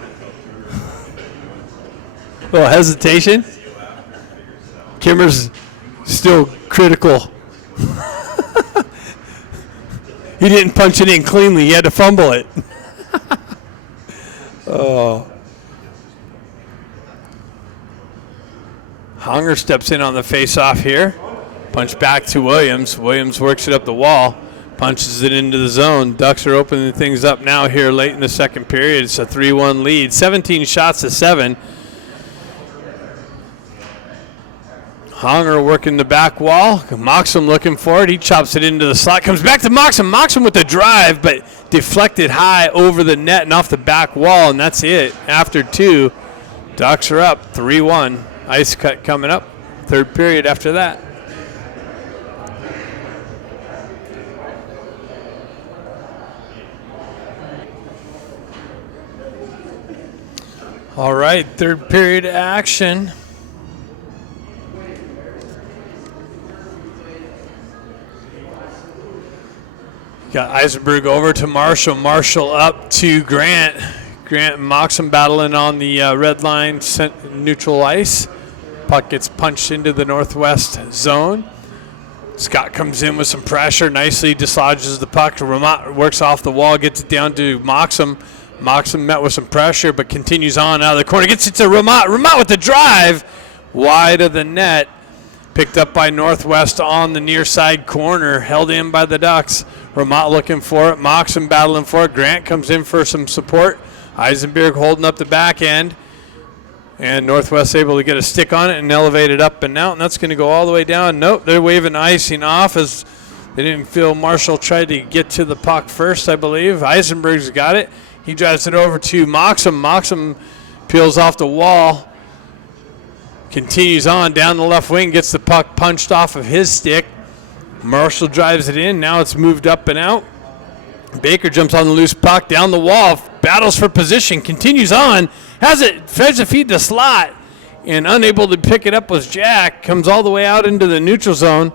A little hesitation. Kimmer's still critical. He didn't punch it in cleanly. He had to fumble it. Oh. Honger steps in on the face-off here. Punch back to Williams. Williams works it up the wall. Punches it into the zone. Ducks are opening things up now here late in the second period. It's a 3-1 lead. 17 shots to 7. Honger working the back wall. Moxham looking for it. He chops it into the slot. Comes back to Moxham. Moxham with the drive, but deflected high over the net and off the back wall, and that's it. After 2, Ducks are up 3-1. Ice cut coming up. Third period after that. All right, third period action. Got Eisenberg over to Marshall. Marshall up to Grant. Grant and Moxham battling on the red line, neutral ice. Puck gets punched into the northwest zone. Scott comes in with some pressure, nicely dislodges the puck. Ramat works off the wall, gets it down to Moxham. Moxham met with some pressure, but continues on out of the corner. Gets it to Ramat. Ramat with the drive. Wide of the net. Picked up by Northwest on the near side corner. Held in by the Ducks. Ramat looking for it. Moxham battling for it. Grant comes in for some support. Eisenberg holding up the back end. And Northwest able to get a stick on it and elevate it up and out. And that's going to go all the way down. Nope, they're waving icing off as they didn't feel Marshall tried to get to the puck first, I believe. Eisenberg's got it. He drives it over to Moxham. Moxham peels off the wall. Continues on down the left wing. Gets the puck punched off of his stick. Marshall drives it in. Now it's moved up and out. Baker jumps on the loose puck down the wall. Battles for position. Continues on. Has it. Tries to feed the slot. And unable to pick it up was Jack. Comes all the way out into the neutral zone.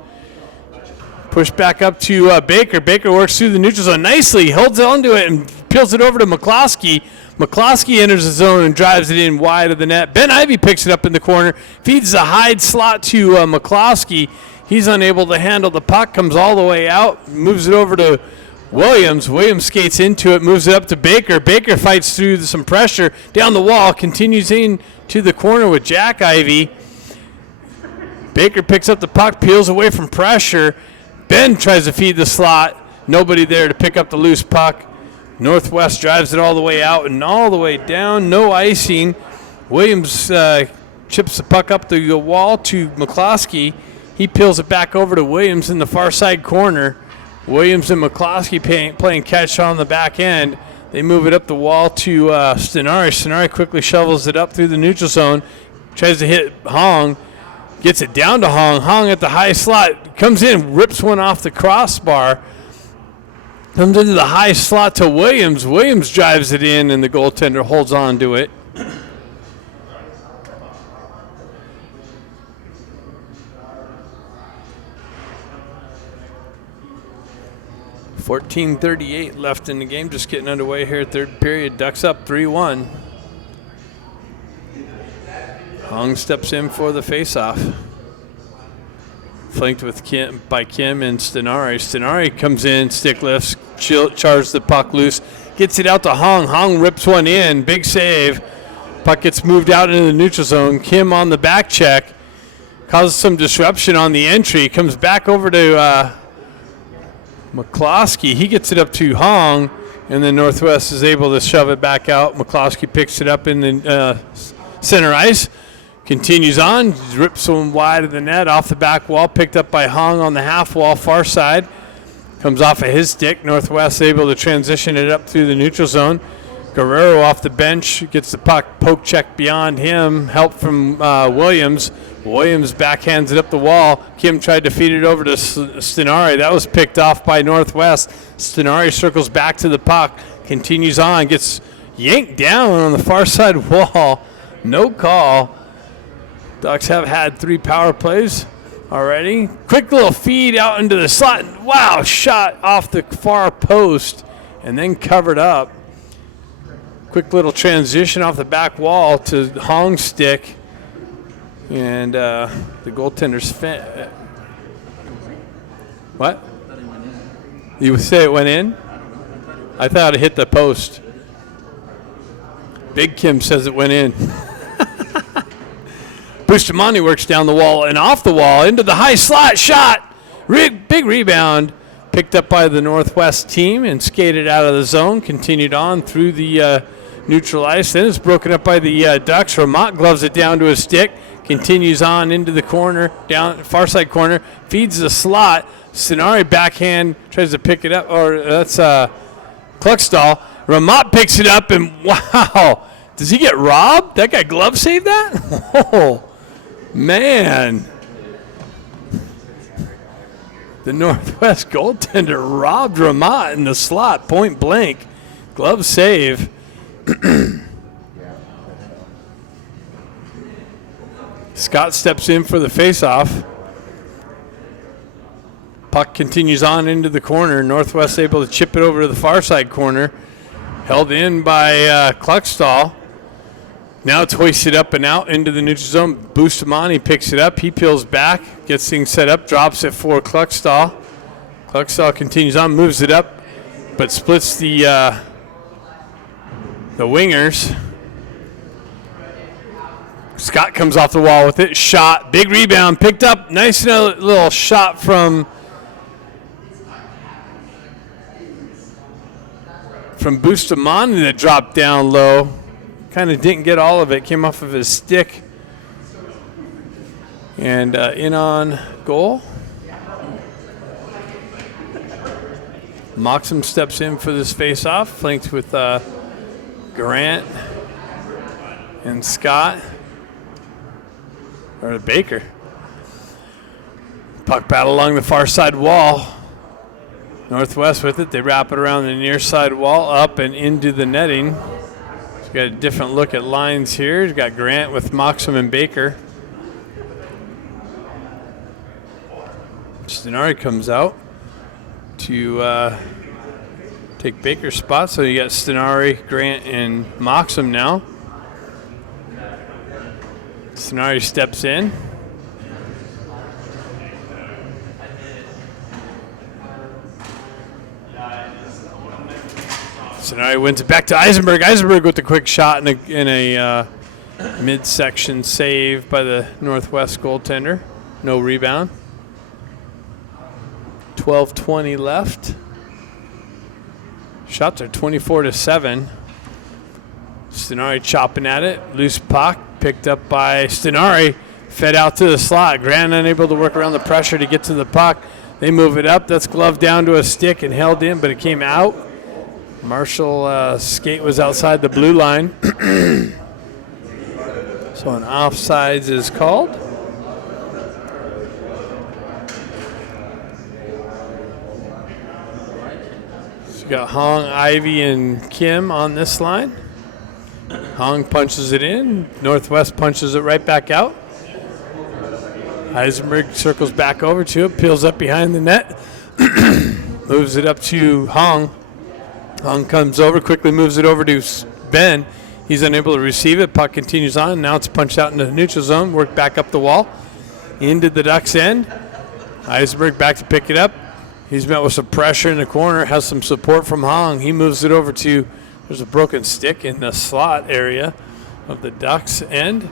Pushed back up to Baker. Baker works through the neutral zone nicely. Holds on to it and peels it over to McCloskey. McCloskey enters the zone and drives it in wide of the net. Ben Ivy picks it up in the corner. Feeds the hide slot to McCloskey. He's unable to handle the puck. Comes all the way out. Moves it over to Williams. Williams skates into it. Moves it up to Baker. Baker fights through some pressure down the wall. Continues in to the corner with Jack Ivy. Baker picks up the puck. Peels away from pressure. Ben tries to feed the slot. Nobody there to pick up the loose puck. Northwest drives it all the way out and all the way down. No icing. Williams chips the puck up the wall to McCloskey. He peels it back over to Williams in the far side corner. Williams and McCloskey playing catch on the back end. They move it up the wall to Stenari. Stenari quickly shovels it up through the neutral zone. Tries to hit Hong. Gets it down to Hong. Hong at the high slot. Comes in, rips one off the crossbar. Comes into the high slot to Williams. Williams drives it in, and the goaltender holds on to it. 14:38 left in the game, just getting underway here, third period. Ducks up 3-1. Hong steps in for the faceoff. Flanked by Kim and Stenari. Stenari comes in, stick lifts, charges the puck loose, gets it out to Hong. Hong rips one in, big save. Puck gets moved out into the neutral zone. Kim on the back check, causes some disruption on the entry, comes back over to McCloskey. He gets it up to Hong, and then Northwest is able to shove it back out. McCloskey picks it up in the center ice. Continues on, rips one wide of the net, off the back wall, picked up by Hong on the half wall, far side. Comes off of his stick. Northwest able to transition it up through the neutral zone. Guerrero off the bench, gets the puck, poke check beyond him, help from Williams. Williams backhands it up the wall. Kim tried to feed it over to Stenari. That was picked off by Northwest. Stenari circles back to the puck, continues on, gets yanked down on the far side wall. No call. Ducks have had 3 power plays already. Quick little feed out into the slot. Wow, shot off the far post and then covered up. Quick little transition off the back wall to Hong's stick. And the goaltender's what? You say it went in? I thought it hit the post. Big Kim says it went in. Bustamante works down the wall and off the wall into the high slot shot. Big rebound picked up by the Northwest team and skated out of the zone. Continued on through the neutral ice. Then it's broken up by the Ducks. Ramat gloves it down to his stick. Continues on into the corner, down far side corner. Feeds the slot. Stenari backhand tries to pick it up. Or that's Kluckstall. Ramat picks it up and wow. Does he get robbed? That guy glove saved that? Oh. Man, the Northwest goaltender robbed Ramat in the slot, point blank. Glove save. Scott steps in for the faceoff. Puck continues on into the corner. Northwest able to chip it over to the far side corner. Held in by Kluckstall. Now it's hoisted up and out into the neutral zone. Bustamante picks it up. He peels back, gets things set up, drops it for Kluckstall. Kluckstall continues on, moves it up, but splits the wingers. Scott comes off the wall with it. Shot. Big rebound. Picked up. Nice little shot from Bustamante that dropped down low. Kind of didn't get all of it. Came off of his stick. And in on goal. Moxham steps in for this face-off, flanked with Grant and Scott. Or Baker. Puck battle along the far side wall. Northwest with it. They wrap it around the near side wall, up and into the netting. So we got a different look at lines here. We've got Grant with Moxham and Baker. Stenari comes out to take Baker's spot. So you got Stenari, Grant, and Moxham now. Stenari steps in. Stenari wins it back to Eisenberg. Eisenberg with the quick shot in a midsection save by the Northwest goaltender. No rebound. 12:20 left. Shots are 24-7. Stenari chopping at it. Loose puck picked up by Stenari. Fed out to the slot. Grant unable to work around the pressure to get to the puck. They move it up. That's gloved down to a stick and held in, but it came out. Marshall skate was outside the blue line. So an offsides is called. So you got Hong, Ivy, and Kim on this line. Hong punches it in. Northwest punches it right back out. Eisenberg circles back over to it, peels up behind the net. Moves it up to Hong. Hong comes over, quickly moves it over to Ben. He's unable to receive it. Puck continues on. Now it's punched out into the neutral zone. Worked back up the wall. Into the Ducks' end. Eisenberg back to pick it up. He's met with some pressure in the corner. Has some support from Hong. He moves it over to, there's a broken stick in the slot area of the Ducks' end.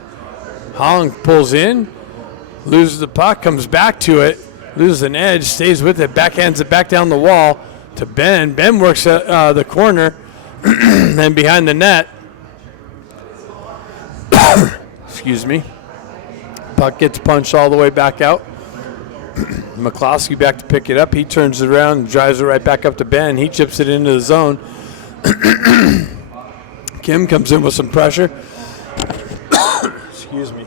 Hong pulls in. Loses the puck. Comes back to it. Loses an edge. Stays with it. Backhands it back down the wall to Ben. Ben works the corner. And behind the net. Excuse me. Puck gets punched all the way back out. McCloskey back to pick it up. He turns it around and drives it right back up to Ben. He chips it into the zone. Kim comes in with some pressure. Excuse me.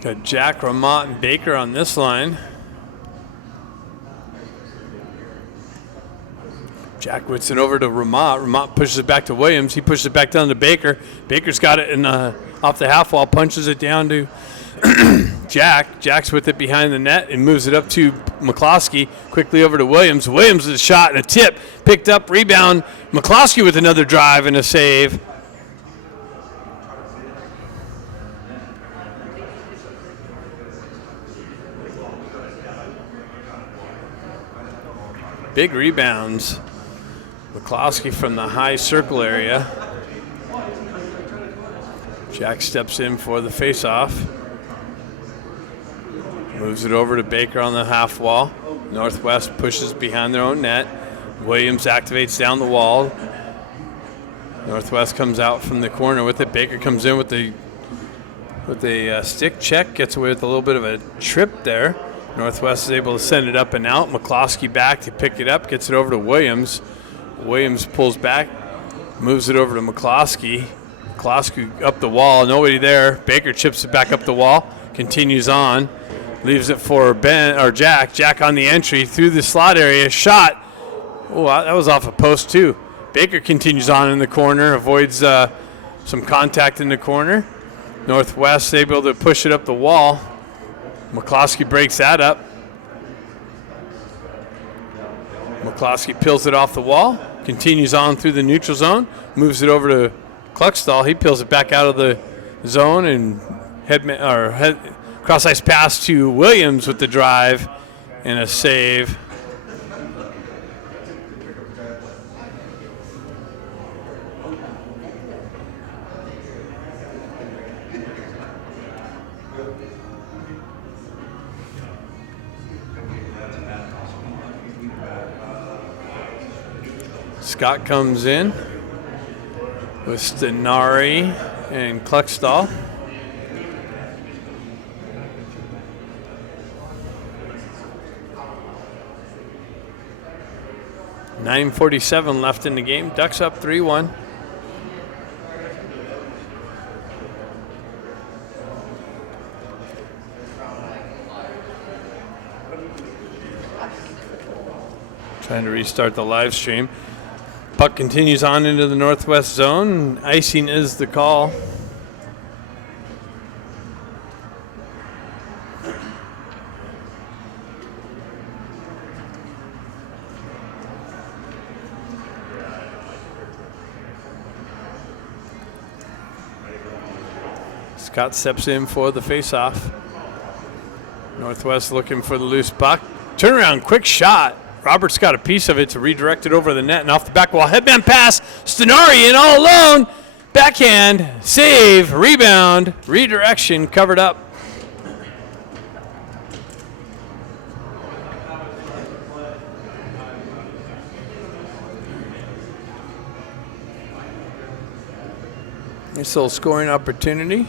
Got Jack, Ramont, and Baker on this line. Jack whips it over to Ramont. Ramont pushes it back to Williams. He pushes it back down to Baker. Baker's got it in off the half wall, punches it down to Jack. Jack's with it behind the net and moves it up to McCloskey. Quickly over to Williams. Williams with a shot and a tip. Picked up, rebound. McCloskey with another drive and a save. Big rebounds. McCloskey from the high circle area. Jack steps in for the faceoff. Moves it over to Baker on the half wall. Northwest pushes behind their own net. Williams activates down the wall. Northwest comes out from the corner with it. Baker comes in with the stick check. Gets away with a little bit of a trip there. Northwest is able to send it up and out. McCloskey back to pick it up. Gets it over to Williams. Williams pulls back. Moves it over to McCloskey. McCloskey up the wall. Nobody there. Baker chips it back up the wall. Continues on. Leaves it for Ben or Jack. Jack on the entry through the slot area. Shot. Oh, that was off a post too. Baker continues on in the corner. Avoids some contact in the corner. Northwest able to push it up the wall. McCloskey breaks that up. McCloskey peels it off the wall. Continues on through the neutral zone. Moves it over to Kluckstall. He peels it back out of the zone and cross ice pass to Williams with the drive and a save. Scott comes in with Stenari and Kluckstall. .9:47 left in the game. Ducks up 3-1. Trying to restart the live stream. Puck continues on into the northwest zone. Icing is the call. Scott steps in for the faceoff. Northwest looking for the loose puck. Turnaround, quick shot. Roberts got a piece of it to redirect it over the net and off the back wall. Headman pass. Stenari in all alone. Backhand, save, rebound, redirection, covered up. Nice little scoring opportunity.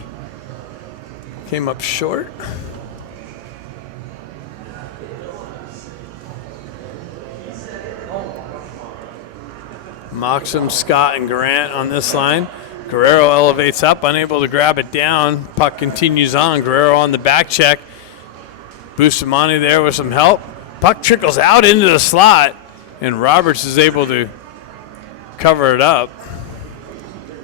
Came up short. Moxham, Scott, and Grant on this line. Guerrero elevates up, unable to grab it down. Puck continues on. Guerrero on the back check. Bustamante there with some help. Puck trickles out into the slot, and Roberts is able to cover it up.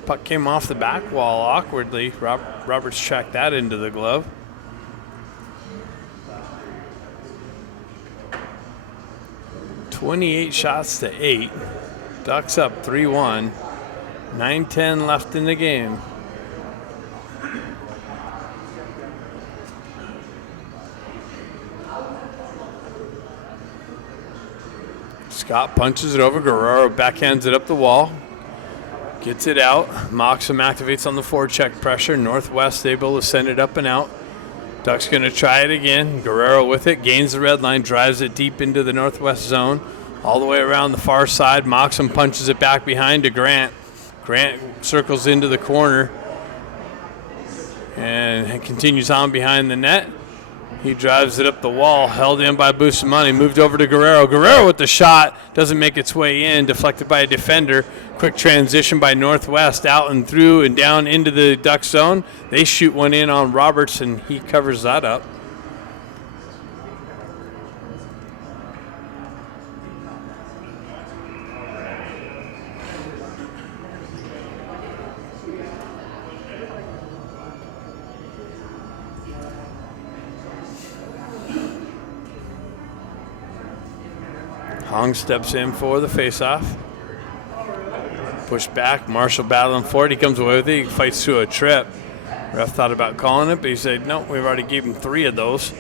Puck came off the back wall awkwardly. Roberts tracked that into the glove. $28 shots to 8. Ducks up 3-1. 9:10 left in the game. Scott punches it over. Guerrero backhands it up the wall. Gets it out. Moxham activates on the forecheck pressure. Northwest able to send it up and out. Ducks going to try it again. Guerrero with it. Gains the red line. Drives it deep into the Northwest zone. All the way around the far side. Moxham punches it back behind to Grant. Grant circles into the corner and continues on behind the net. He drives it up the wall, held in by Bustamante, moved over to Guerrero. Guerrero with the shot, doesn't make its way in, deflected by a defender. Quick transition by Northwest, out and through and down into the Duck zone. They shoot one in on Roberts, and he covers that up. Hong steps in for the faceoff. Push back. Marshall battling for it. He comes away with it. He fights through a trip. Ref thought about calling it, but he said, no, we've already gave him 3 of those.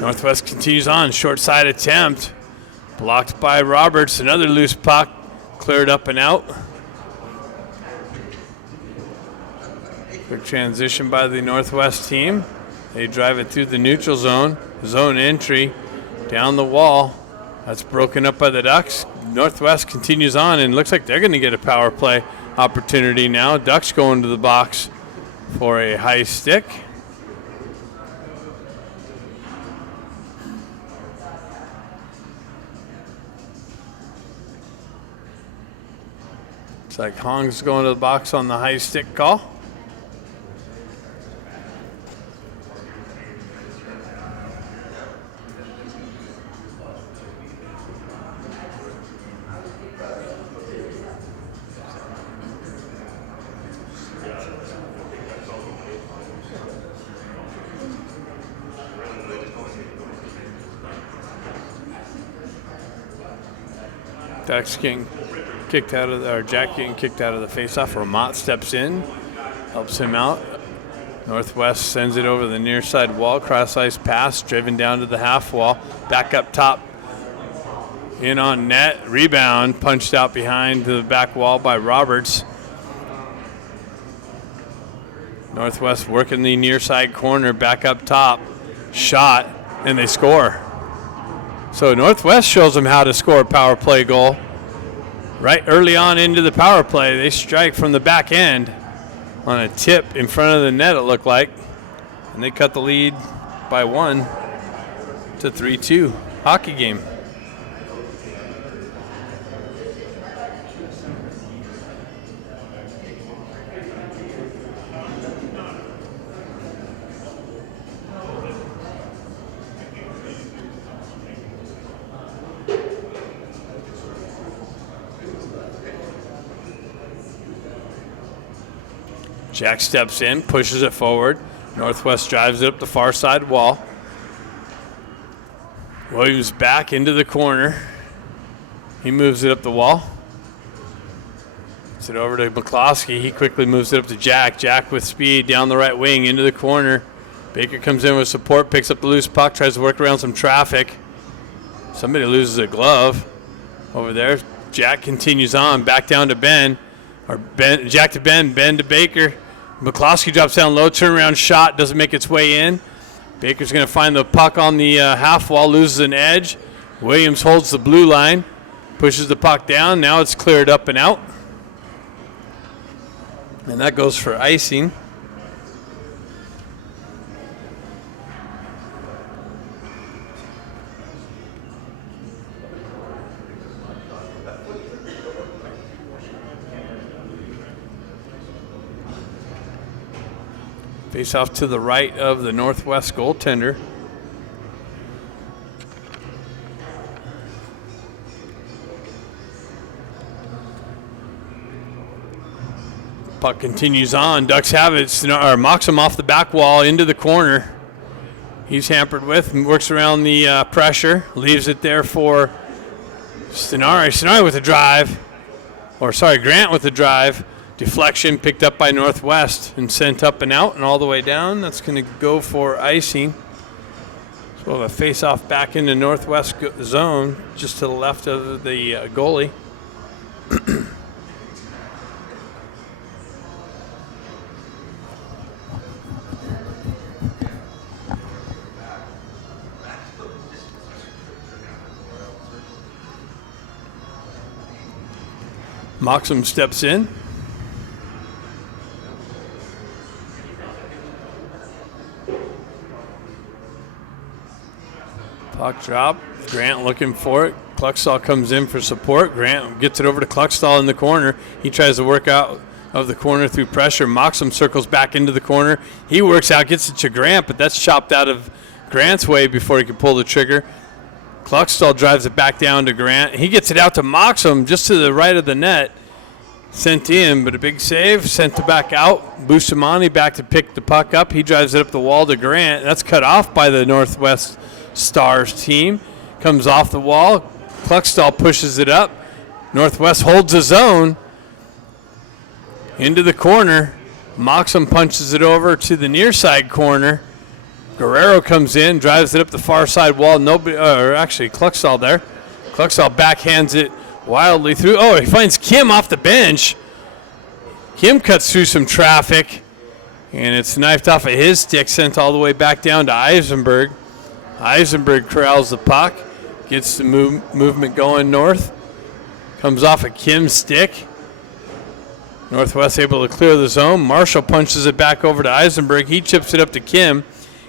Northwest continues on. Short side attempt. Blocked by Roberts. Another loose puck. Cleared up and out. Quick transition by the Northwest team. They drive it through the neutral zone. Zone entry down the wall. That's broken up by the Ducks. Northwest continues on, and looks like they're going to get a power play opportunity now. Ducks going to the box for a high stick. Looks like Hong's going to the box on the high stick call. Ducks getting kicked out of or Jack getting kicked out of the faceoff. Ramot steps in, helps him out. Northwest sends it over the near side wall. Cross ice pass, driven down to the half wall. Back up top, in on net. Rebound, punched out behind the back wall by Roberts. Northwest working the near side corner, back up top. Shot, and they score. So Northwest shows them how to score a power play goal. Right early on into the power play, they strike from the back end on a tip in front of the net, it looked like. And they cut the lead by 1 to 3-2. Hockey game. Jack steps in, pushes it forward. Northwest drives it up the far side wall. Williams back into the corner. He moves it up the wall. Gets it over to McCloskey. He quickly moves it up to Jack. Jack with speed down the right wing into the corner. Baker comes in with support, picks up the loose puck, tries to work around some traffic. Somebody loses a glove over there. Jack continues on, back down to Ben. Jack to Ben, Ben to Baker. McCloskey drops down low, turnaround shot, doesn't make its way in. Baker's going to find the puck on the half wall, loses an edge. Williams holds the blue line, pushes the puck down. Now it's cleared up and out. And that goes for icing. Face off to the right of the Northwest goaltender. Puck continues on. Ducks have it. Mocks him off the back wall into the corner. He's hampered with, works around the pressure, leaves it there for Stenari. Stenari with a drive. Grant with the drive. Deflection picked up by Northwest and sent up and out and all the way down. That's going to go for icing. So we'll have a face-off back into Northwest zone, just to the left of the goalie. Moxham steps in. Puck drop. Grant looking for it. Kluckstall comes in for support. Grant gets it over to Kluckstall in the corner. He tries to work out of the corner through pressure. Moxham circles back into the corner. He works out, gets it to Grant, but that's chopped out of Grant's way before he can pull the trigger. Kluckstall drives it back down to Grant. He gets it out to Moxham just to the right of the net. Sent in, but a big save. Sent it back out. Bustamante back to pick the puck up. He drives it up the wall to Grant. That's cut off by the Northwest Stars team. Comes off the wall. Kluckstall pushes it up. Northwest holds his own. Into the corner. Moxham punches it over to the near side corner. Guerrero comes in, drives it up the far side wall. Kluckstall there. Kluckstall backhands it wildly through. Oh, he finds Kim off the bench. Kim cuts through some traffic, and it's knifed off of his stick, sent all the way back down to Eisenberg. Eisenberg corrals the puck, gets the movement going north. Comes off of Kim's stick. Northwest able to clear the zone. Marshall punches it back over to Eisenberg. He chips it up to Kim.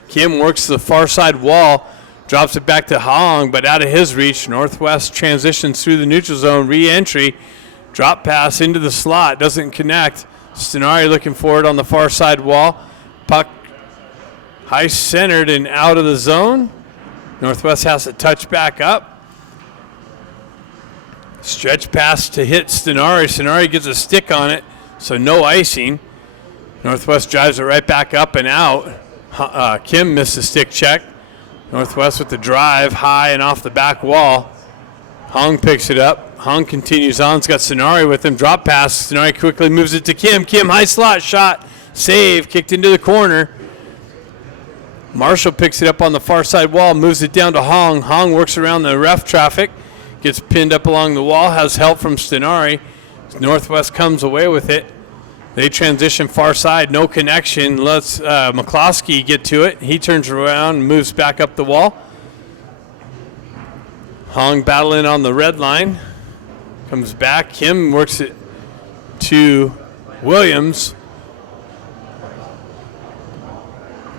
Kim works to the far side wall, drops it back to Hong, but out of his reach. Northwest transitions through the neutral zone, re-entry, drop pass into the slot, doesn't connect. Stenari looking for it on the far side wall. Puck high centered and out of the zone. Northwest has to touch back up. Stretch pass to hit Stenari. Stenari gets a stick on it, so no icing. Northwest drives it right back up and out. Kim missed a stick check. Northwest with the drive, high and off the back wall. Hong picks it up. Hong continues on. It's got Stenari with him. Drop pass. Stenari quickly moves it to Kim. Kim, high slot shot. Save. Kicked into the corner. Marshall picks it up on the far side wall. Moves it down to Hong. Hong works around the ref traffic. Gets pinned up along the wall. Has help from Stenari. Northwest comes away with it. They transition far side, no connection. Lets McCloskey get to it. He turns around and moves back up the wall. Hong battling on the red line. Comes back. Kim works it to Williams.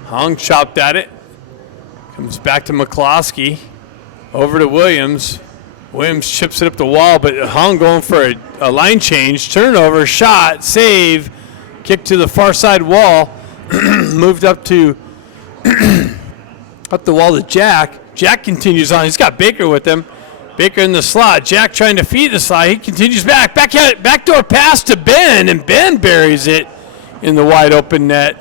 Hong chopped at it. Comes back to McCloskey. Over to Williams. Williams chips it up the wall, but Hong going for a line change. Turnover, shot, save, kick to the far side wall. Moved up to up the wall to Jack. Jack continues on. He's got Baker with him. Baker in the slot. Jack trying to feed the slot. He continues back. Backdoor pass to Ben, and Ben buries it in the wide open net.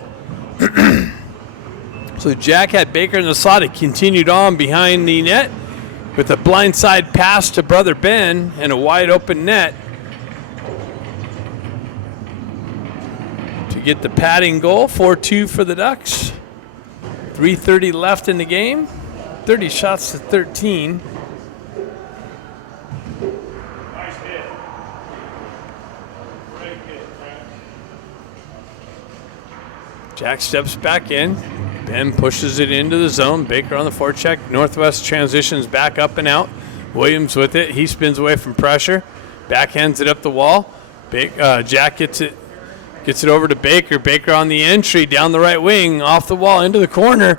So Jack had Baker in the slot. It continued on behind the net with a blindside pass to brother Ben and a wide open net to get the padding goal. 4-2 for the Ducks. 3:30 left in the game. 30 shots to 13. Nice hit. Great hit, Frank. Jack steps back in. Ben pushes it into the zone. Baker on the forecheck. Northwest transitions back up and out. Williams with it. He spins away from pressure. Backhands it up the wall. Jack gets it over to Baker. Baker on the entry down the right wing, off the wall into the corner.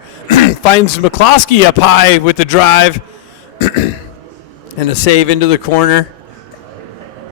Finds McCloskey up high with the drive and a save into the corner.